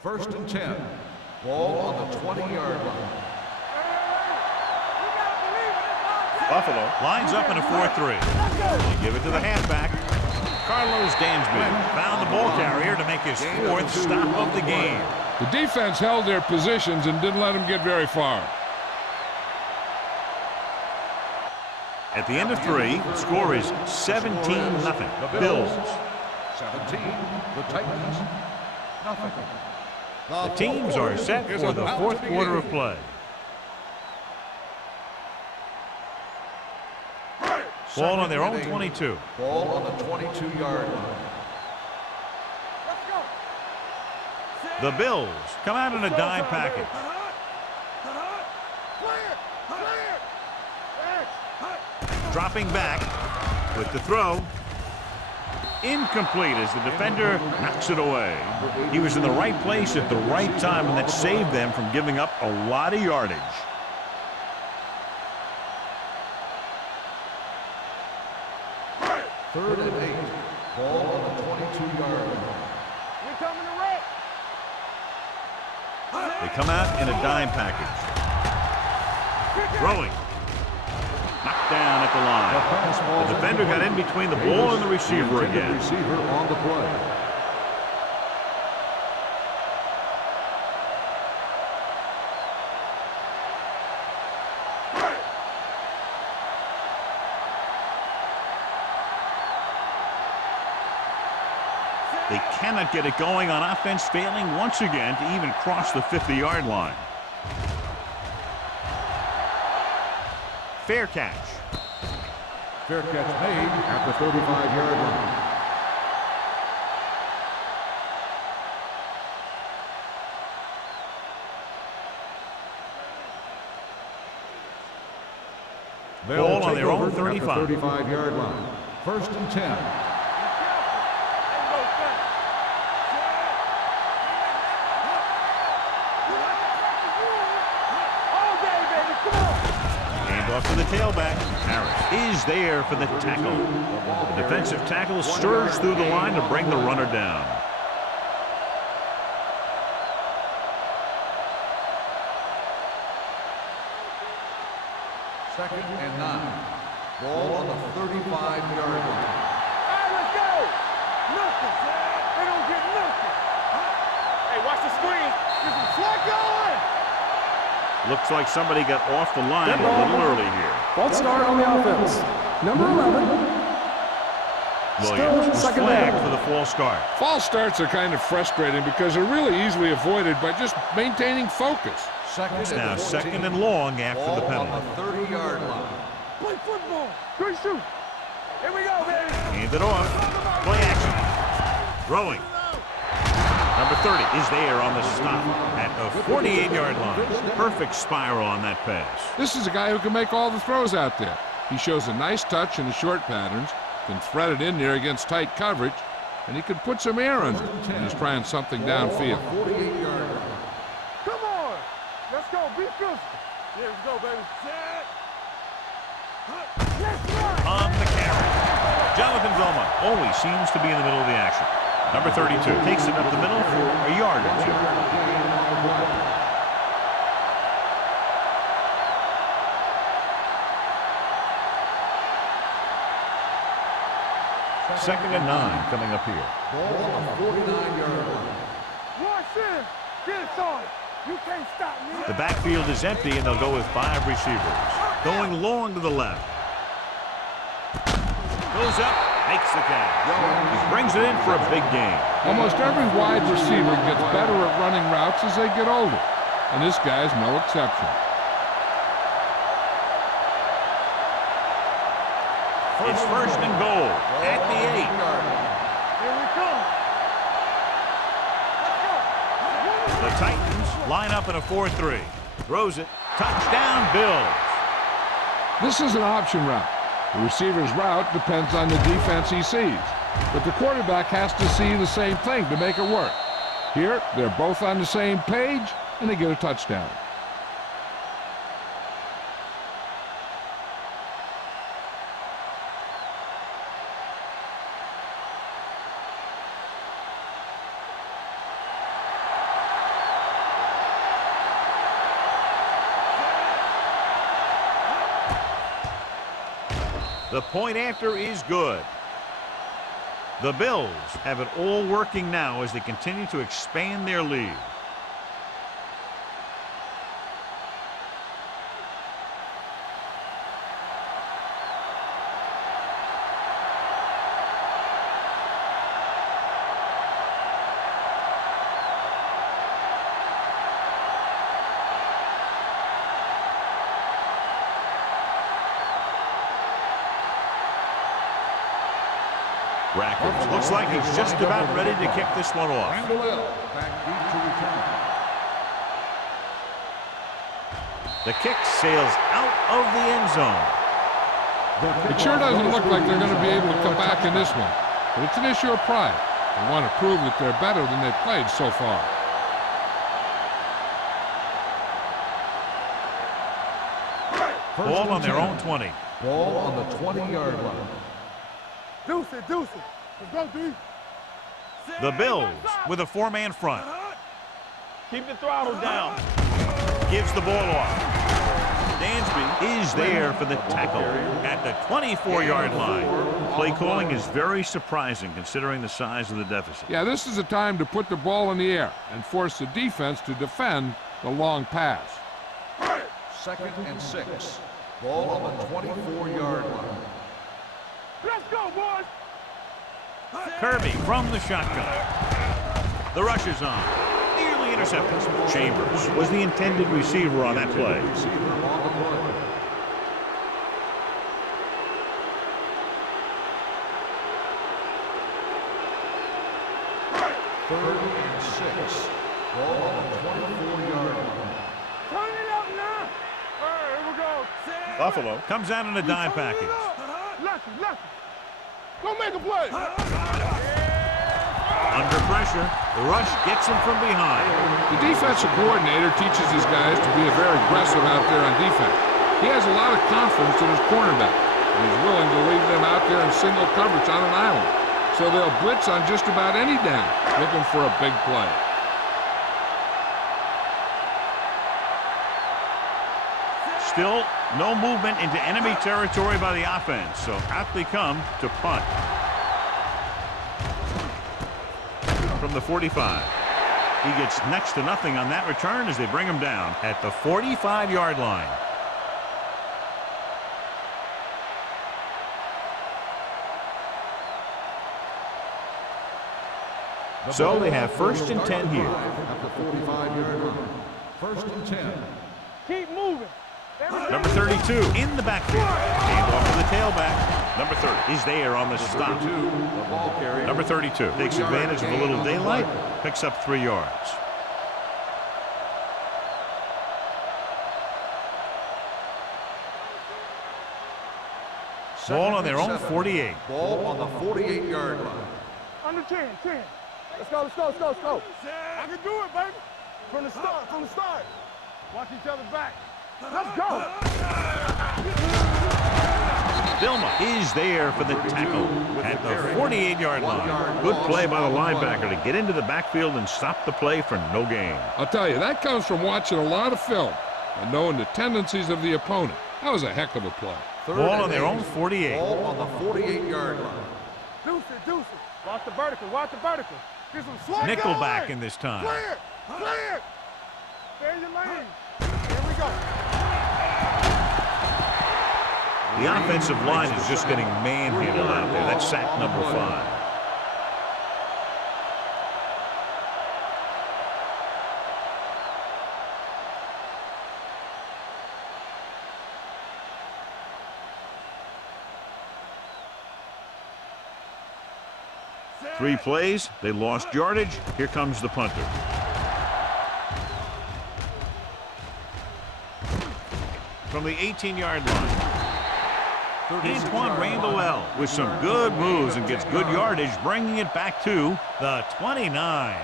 First and 10. Ball on the 20-yard line. Buffalo lines up in a 4-3. They give it to the halfback. Carlos Dansby found the ball carrier to make his 4th stop of the game. The defense held their positions and didn't let them get very far. At the end of 3, the score is 17-0. Bills. 17. The Titans. Nothing. The teams are set for the 4th quarter of play. Ball on their own 22. Ball on the 22-yard line. The Bills come out in a dime package. Dropping back with the throw. Incomplete as the defender knocks it away. He was in the right place at the right time, and that saved them from giving up a lot of yardage. 3rd and 8. Ball on the 22-yard line. We coming to wreck. They come out in a dime package. Throwing. Knocked down at the line. The defender got in between the ball and the receiver again. Receiver on the play. They cannot get it going on offense, failing once again to even cross the 50-yard line. Fair catch. Fair catch made at the 35-yard line. Ball on their own 35. 35-yard line. 1st and 10. Off to the tailback. Harris is there for the tackle. The defensive tackle surged through the line to bring the runner down. Second and 9. Ball on the 35-yard line. All right, let's go. Nothing. They don't get nothing. Hey, watch the screen. There's some slack going. Looks like somebody got off the line a little early here. False start on the offense. Number 11. Williams was second flagged down. for the false start. False starts are kind of frustrating because they're really easily avoided by just maintaining focus. It's now 2nd and long after the penalty. On the 30-yard line. Play football. Good shoot. Here we go, baby. Hand it off. Play action. Throwing. Number 30 is there on the stop at the 48-yard line. Perfect spiral on that pass. This is a guy who can make all the throws out there. He shows a nice touch in the short patterns, can thread it in there against tight coverage, and he can put some air under it when he's trying something downfield. 48-yard line. Come on. Let's go. Be physical. Here we go, baby. Set. Let's run. On the carry. Jonathan Belmont always seems to be in the middle of the action. Number 32 takes it up the middle for a yard or two. Second and 9 coming up here. Ball on the 49-yard line. Watch this. Get it started. You can't stop me. The backfield is empty, and they'll go with 5 receivers. Going long to the left. Goes up, makes the catch. He brings it in for a big gain. Almost every wide receiver gets better at running routes as they get older, and this guy's no exception. It's 1st and goal at the 8. Here we come. Let's go. The Titans line up in a 4-3. Throws it. Touchdown, Bills. This is an option route. The receiver's route depends on the defense he sees, but the quarterback has to see the same thing to make it work. Here, they're both on the same page, and they get a touchdown. The point after is good. The Bills have it all working now as they continue to expand their lead. Rackers looks like he's just about ready to kick this one off. Back deep to return. The kick sails out of the end zone. It sure doesn't look like they're going to be able to come back in this one, but it's an issue of pride. They want to prove that they're better than they've played so far. First Ball and on their 10. own 20. Ball on the 20-yard line. Deuce it, deuce it. Let's go, D. The Bills with a four-man front. Keep the throttle down. Gives the ball off. Dansby is there for the tackle at the 24-yard line. Play calling is very surprising considering the size of the deficit. Yeah, this is the time to put the ball in the air and force the defense to defend the long pass. 2nd and 6. Ball on the 24-yard line. Let's go, boys. Kirby from the shotgun. The rush is on. Nearly intercepted. Chambers was the intended receiver on that play. Receiver on the play. Third and 6. Ball on the 24-yard line. Turn it up now. All right, here we go. Buffalo comes out in a dime package. Lucky, lucky. Go make a play. Under pressure, the rush gets him from behind. The defensive coordinator teaches his guys to be very aggressive out there on defense. He has a lot of confidence in his cornerback, and he's willing to leave them out there in single coverage on an island. So they'll blitz on just about any down, looking for a big play. Still, no movement into enemy territory by the offense, so out they come to punt. From the 45. He gets next to nothing on that return as they bring him down at the 45-yard line. So they have 1st and 10 here. At the 45-yard line. 1st and 10. Keep moving. Number 32 in the backfield. Hand off to the tailback. Number 30 is there on the stop. The ball carrier. Number 32 takes advantage of a little daylight, picks up 3 yards. Ball on their own 48. Ball on the 48-yard line. Under 10, 10. Let's go, let's go, let's go, let's go. I can do it, baby. From the start, from the start. Watch each other back. Let's go. Bilma is there for the tackle at the 48-yard line. Good play by the linebacker to get into the backfield and stop the play for no gain. I'll tell you, that comes from watching a lot of film and knowing the tendencies of the opponent. That was a heck of a play. Ball on their own 48. Ball on the 48-yard line. Deuce it, deuce it. Watch the vertical, watch the vertical. Get some slack. Nickelback in this time. Clear, clear. Stay in your lane. Here we go. The offensive line is just getting manhandled out there. That's sack number 5. Three plays, they lost yardage. Here comes the punter. From the 18-yard line. Antoine Randall with some good moves and gets good yardage, bringing it back to the 29.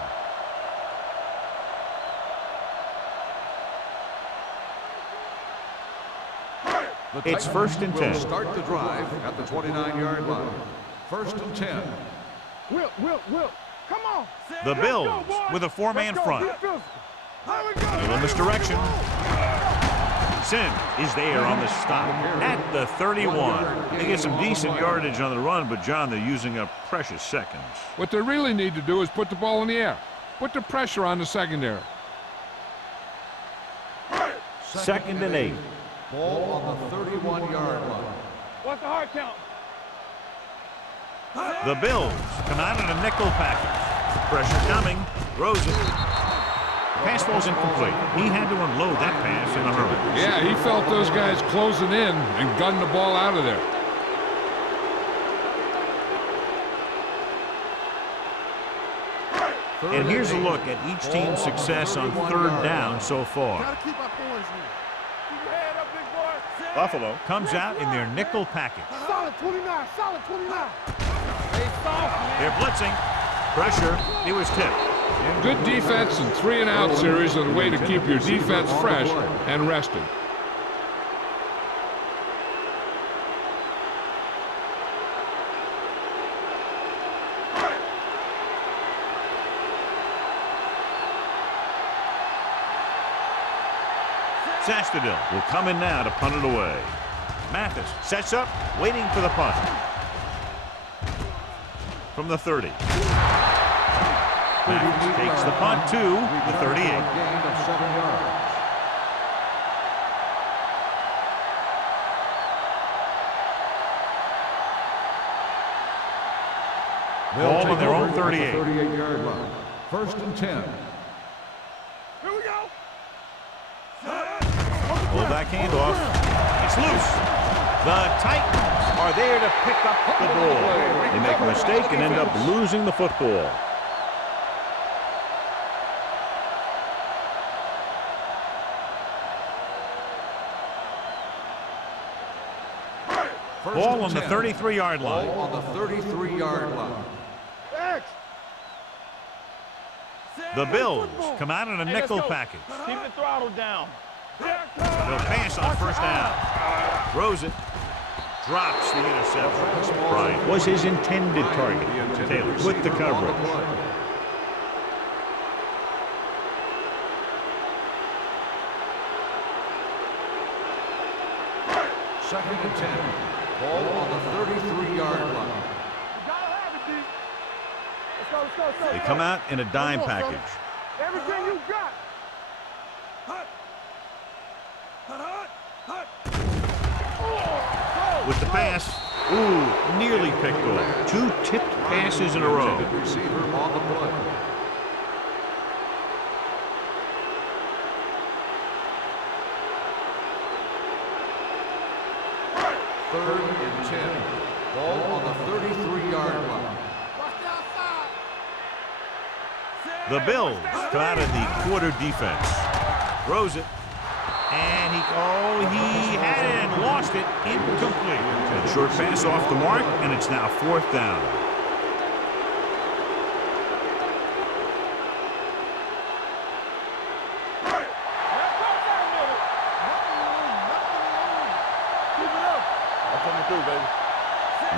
It's 1st and 10. Start the drive at the 29-yard line. 1st and 10. Will. Come on. The Bills with a 4-man front. A little misdirection. Sin is there on the stop at the 31. They get some decent yardage on the run, but, John, they're using up precious seconds. What they really need to do is put the ball in the air. Put the pressure on the secondary. 2nd and 8. Ball on the 31-yard line. What's the hard count? The Bills come out in a nickel package. Pressure coming. Throws it. Pass ball's incomplete. He had to unload that pass in a hurry. Yeah, he felt those guys closing in and gunned the ball out of there. And here's a look at each team's success on 3rd down so far. Gotta keep our poise here. Keep your head up, big boy. Buffalo comes out in their nickel package. Solid 29, solid 29. Stay soft, man. They're blitzing. Pressure. It was tipped. Good defense and 3-and-out series are the way to keep your defense fresh and rested. Zastadil will come in now to punt it away. Mathis sets up, waiting for the punt. From the 30. Mathis takes the punt to the 38. Gain of 7 yards. Ball on their own 38. 38-yard line. First and 10. Here we go. Pull back handoff. It's loose. The Titans are there to pick up the ball. They make a mistake and end up losing the football. Ball on the 33-yard line. Ball on the 33-yard line. X. The Bills come out in a nickel package. Keep the throttle down. They'll pass on first down. Throws it. Drops the interception. Bryant was his intended target. Taylor with the coverage. Second and 10. Ball on the 33-yard line. They come out in a dime package. Everything you got. With the pass. Ooh, nearly picked off. 2 tipped passes in a row. Receiver on the play. Third and 10. Ball on the 33-yard line. The Bills come out of the quarter defense. Throws it. And he had it and lost it. Incomplete. A short pass off the mark, and it's now 4th down.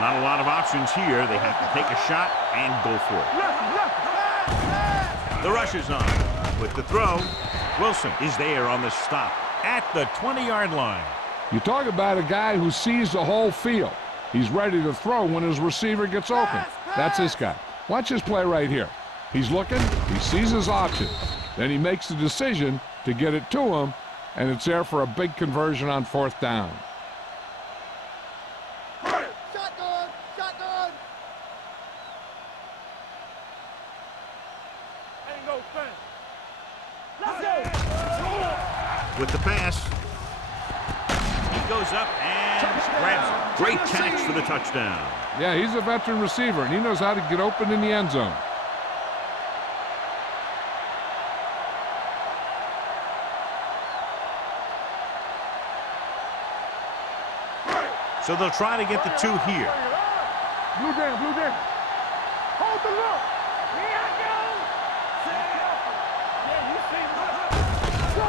Not a lot of options here. They have to take a shot and go for it. The rush is on. With the throw, Wilson is there on the stop at the 20-yard line. You talk about a guy who sees the whole field. He's ready to throw when his receiver gets open. That's this guy. Watch this play right here. He's looking, he sees his options. Then he makes the decision to get it to him, and it's there for a big conversion on 4th down. Shotgun! Shotgun! Ain't no thing. Let's go! With the pass, he goes up and grabs it. Great catch for the touchdown. Yeah, he's a veteran receiver, and he knows how to get open in the end zone. So they'll try to get the 2 here. Blue down, blue down. Hold the look. Here I go.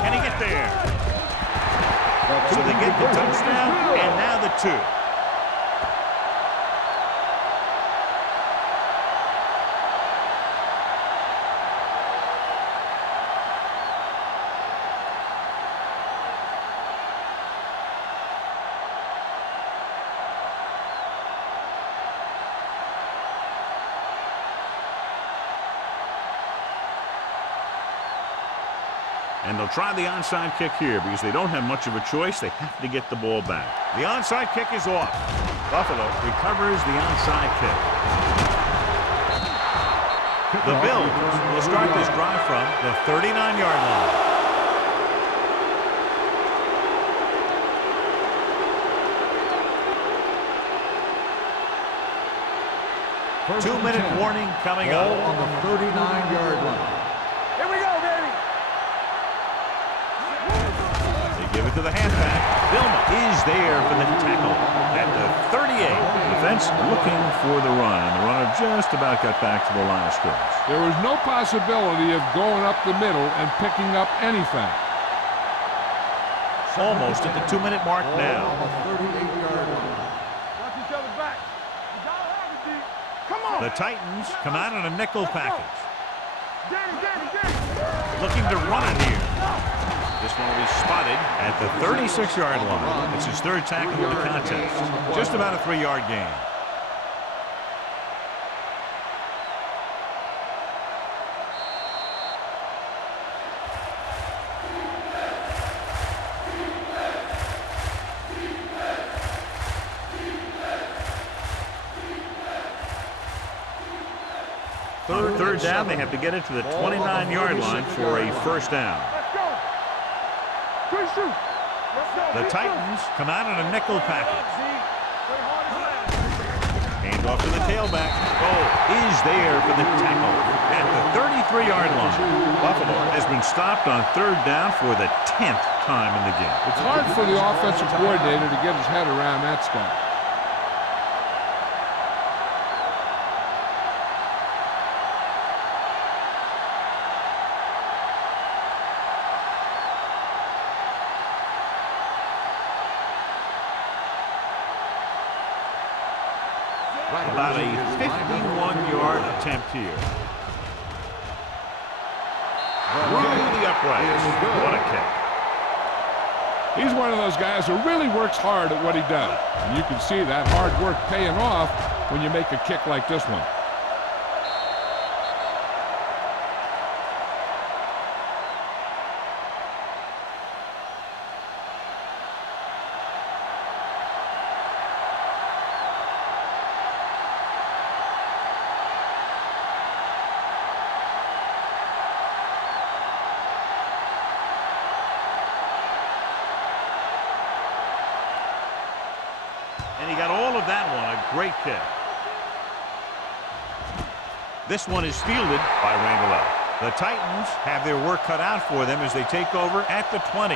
Can he get there? So they get the touchdown, and now the 2. And they'll try the onside kick here because they don't have much of a choice. They have to get the ball back. The onside kick is off. Buffalo recovers the onside kick. The Bills will start this drive from the 39-yard line. First 2-minute and 10. warning coming Ball up. on the 39-yard line. Here we go, baby. They give it to the halfback. Billman is there for the tackle at the 38. Defense looking for the run, and the runner just about got back to the line of scrimmage. There was no possibility of going up the middle and picking up anything. Almost at the 2-minute mark Ball now. on the 38-yard line. Watch each other back. You gotta have it, D. Come on. The Titans come out in a nickel package. Danny. Looking to run it here. The This one will be spotted at the 36-yard line. It's his third tackle of the contest. Just about a 3-yard gain. Third down, they have to get it to the 29-yard line for a first down. The Titans come out in a nickel package. Hand off to the tailback. Is there for the tackle at the 33-yard line. Buffalo has been stopped on third down for the 10th time in the game. It's hard for the offensive coordinator to get his head around that stop. About a 51-yard attempt here. Through the uprights. What a kick. He's one of those guys who really works hard at what he does. And you can see that hard work paying off when you make a kick like this one. And he got all of that one. A great kick. This one is fielded by Randall. The Titans have their work cut out for them as they take over at the 20.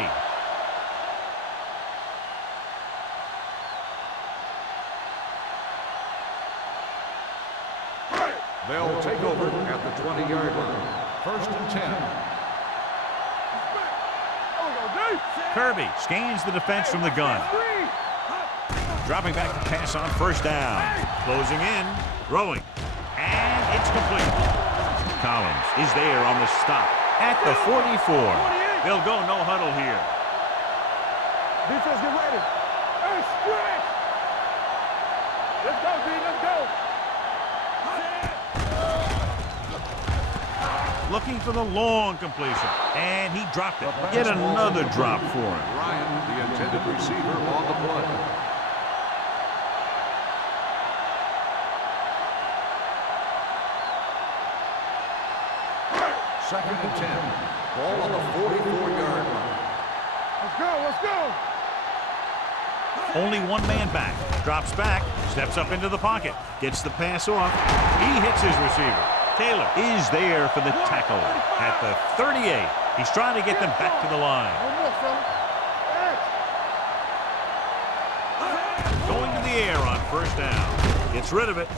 They'll take over at the 20-yard line. First and 10. Kirby scans the defense from the gun. Dropping back to pass on first down. Closing in. Throwing. And it's complete. Collins is there on the stop at the 44. They'll go no huddle here. Defense, get ready. Hey, stretch. Let's go, D. Let's go. Looking for the long completion. And he dropped it. Yet another drop for him. Ryan, the intended receiver, on the play. Second and 10. Ball on the 44-yard line. Let's go, let's go. Only one man back. Drops back. Steps up into the pocket. Gets the pass off. He hits his receiver. Taylor is there for the tackle at the 38. He's trying to get them back to the line. Going to the air on first down. Gets rid of it.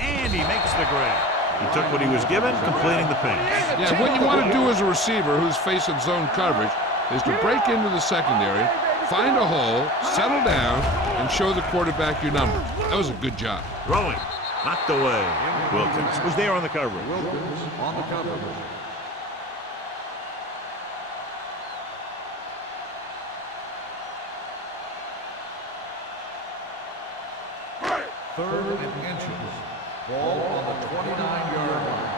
And he makes the grab. He took what he was given, completing the pass. Yeah, what you want to do as a receiver who's facing zone coverage is to break into the secondary, find a hole, settle down, and show the quarterback your number. That was a good job. Throwing. Knocked away. Wilkins was there on the coverage. Wilkins on the coverage. Third and inches. Ball on the 29-yard line.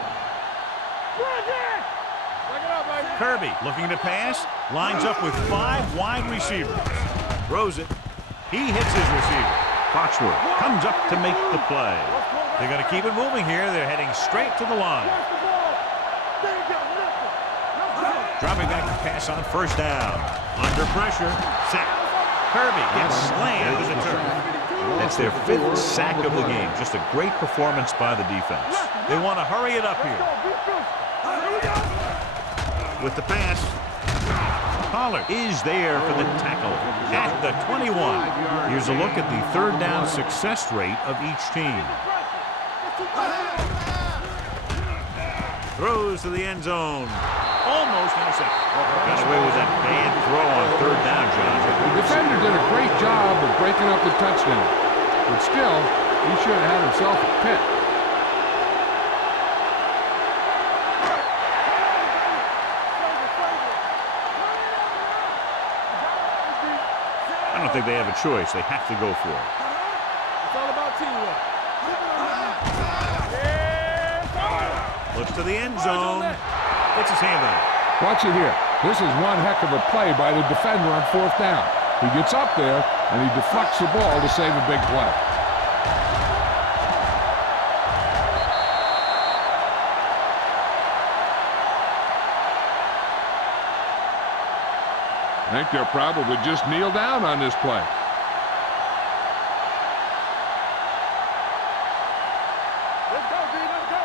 Kirby looking to pass. Lines up with 5 wide receivers. Throws it. He hits his receiver. Foxworth comes up to make the play. They're going to keep it moving here. They're heading straight to the line. Dropping back to pass on first down. Under pressure. Sack. Kirby gets slammed to the turf. That's their 5th sack of the game. Just a great performance by the defense. They want to hurry it up here. With the pass. Pollard is there for the tackle at the 21. Here's a look at the third down success rate of each team. Throws to the end zone. Almost intercepted. Got away with that bad throw on third down, John. The defender did a great job of breaking up the touchdown. But still, he should have had himself a pick. don't think they have a choice. They have to go for it. It's all about teamwork. Looks to the end zone. Gets his hand on it. Watch it here. This is one heck of a play by the defender on 4th down. He gets up there, and he deflects the ball to save a big play. I think they'll probably just kneel down on this play. Let's go, B. Let's go.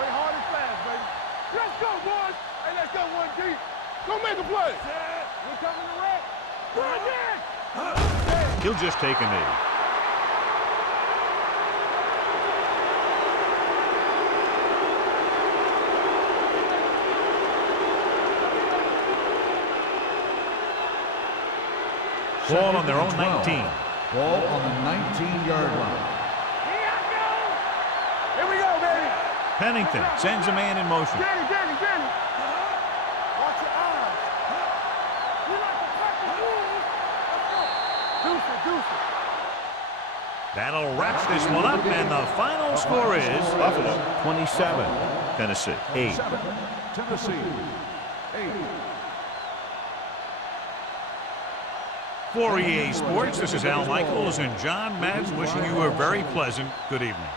Play hard and fast, baby. Let's go, boys. Hey, let's go one deep. Go make a play. We're coming to wreck. Run again. He'll just take a knee. Ball on their own 19. Ball on the 19-yard line. Here we go, baby. Pennington sends a man in motion. Get it. Watch your eyes. We like to cut the rules. Let's go. Deuce it. That'll wrap this one up, and the final score is Buffalo 27, Tennessee 8. 7, Tennessee 8. For EA Sports, this is Al Michaels and John Madden wishing you a very pleasant good evening.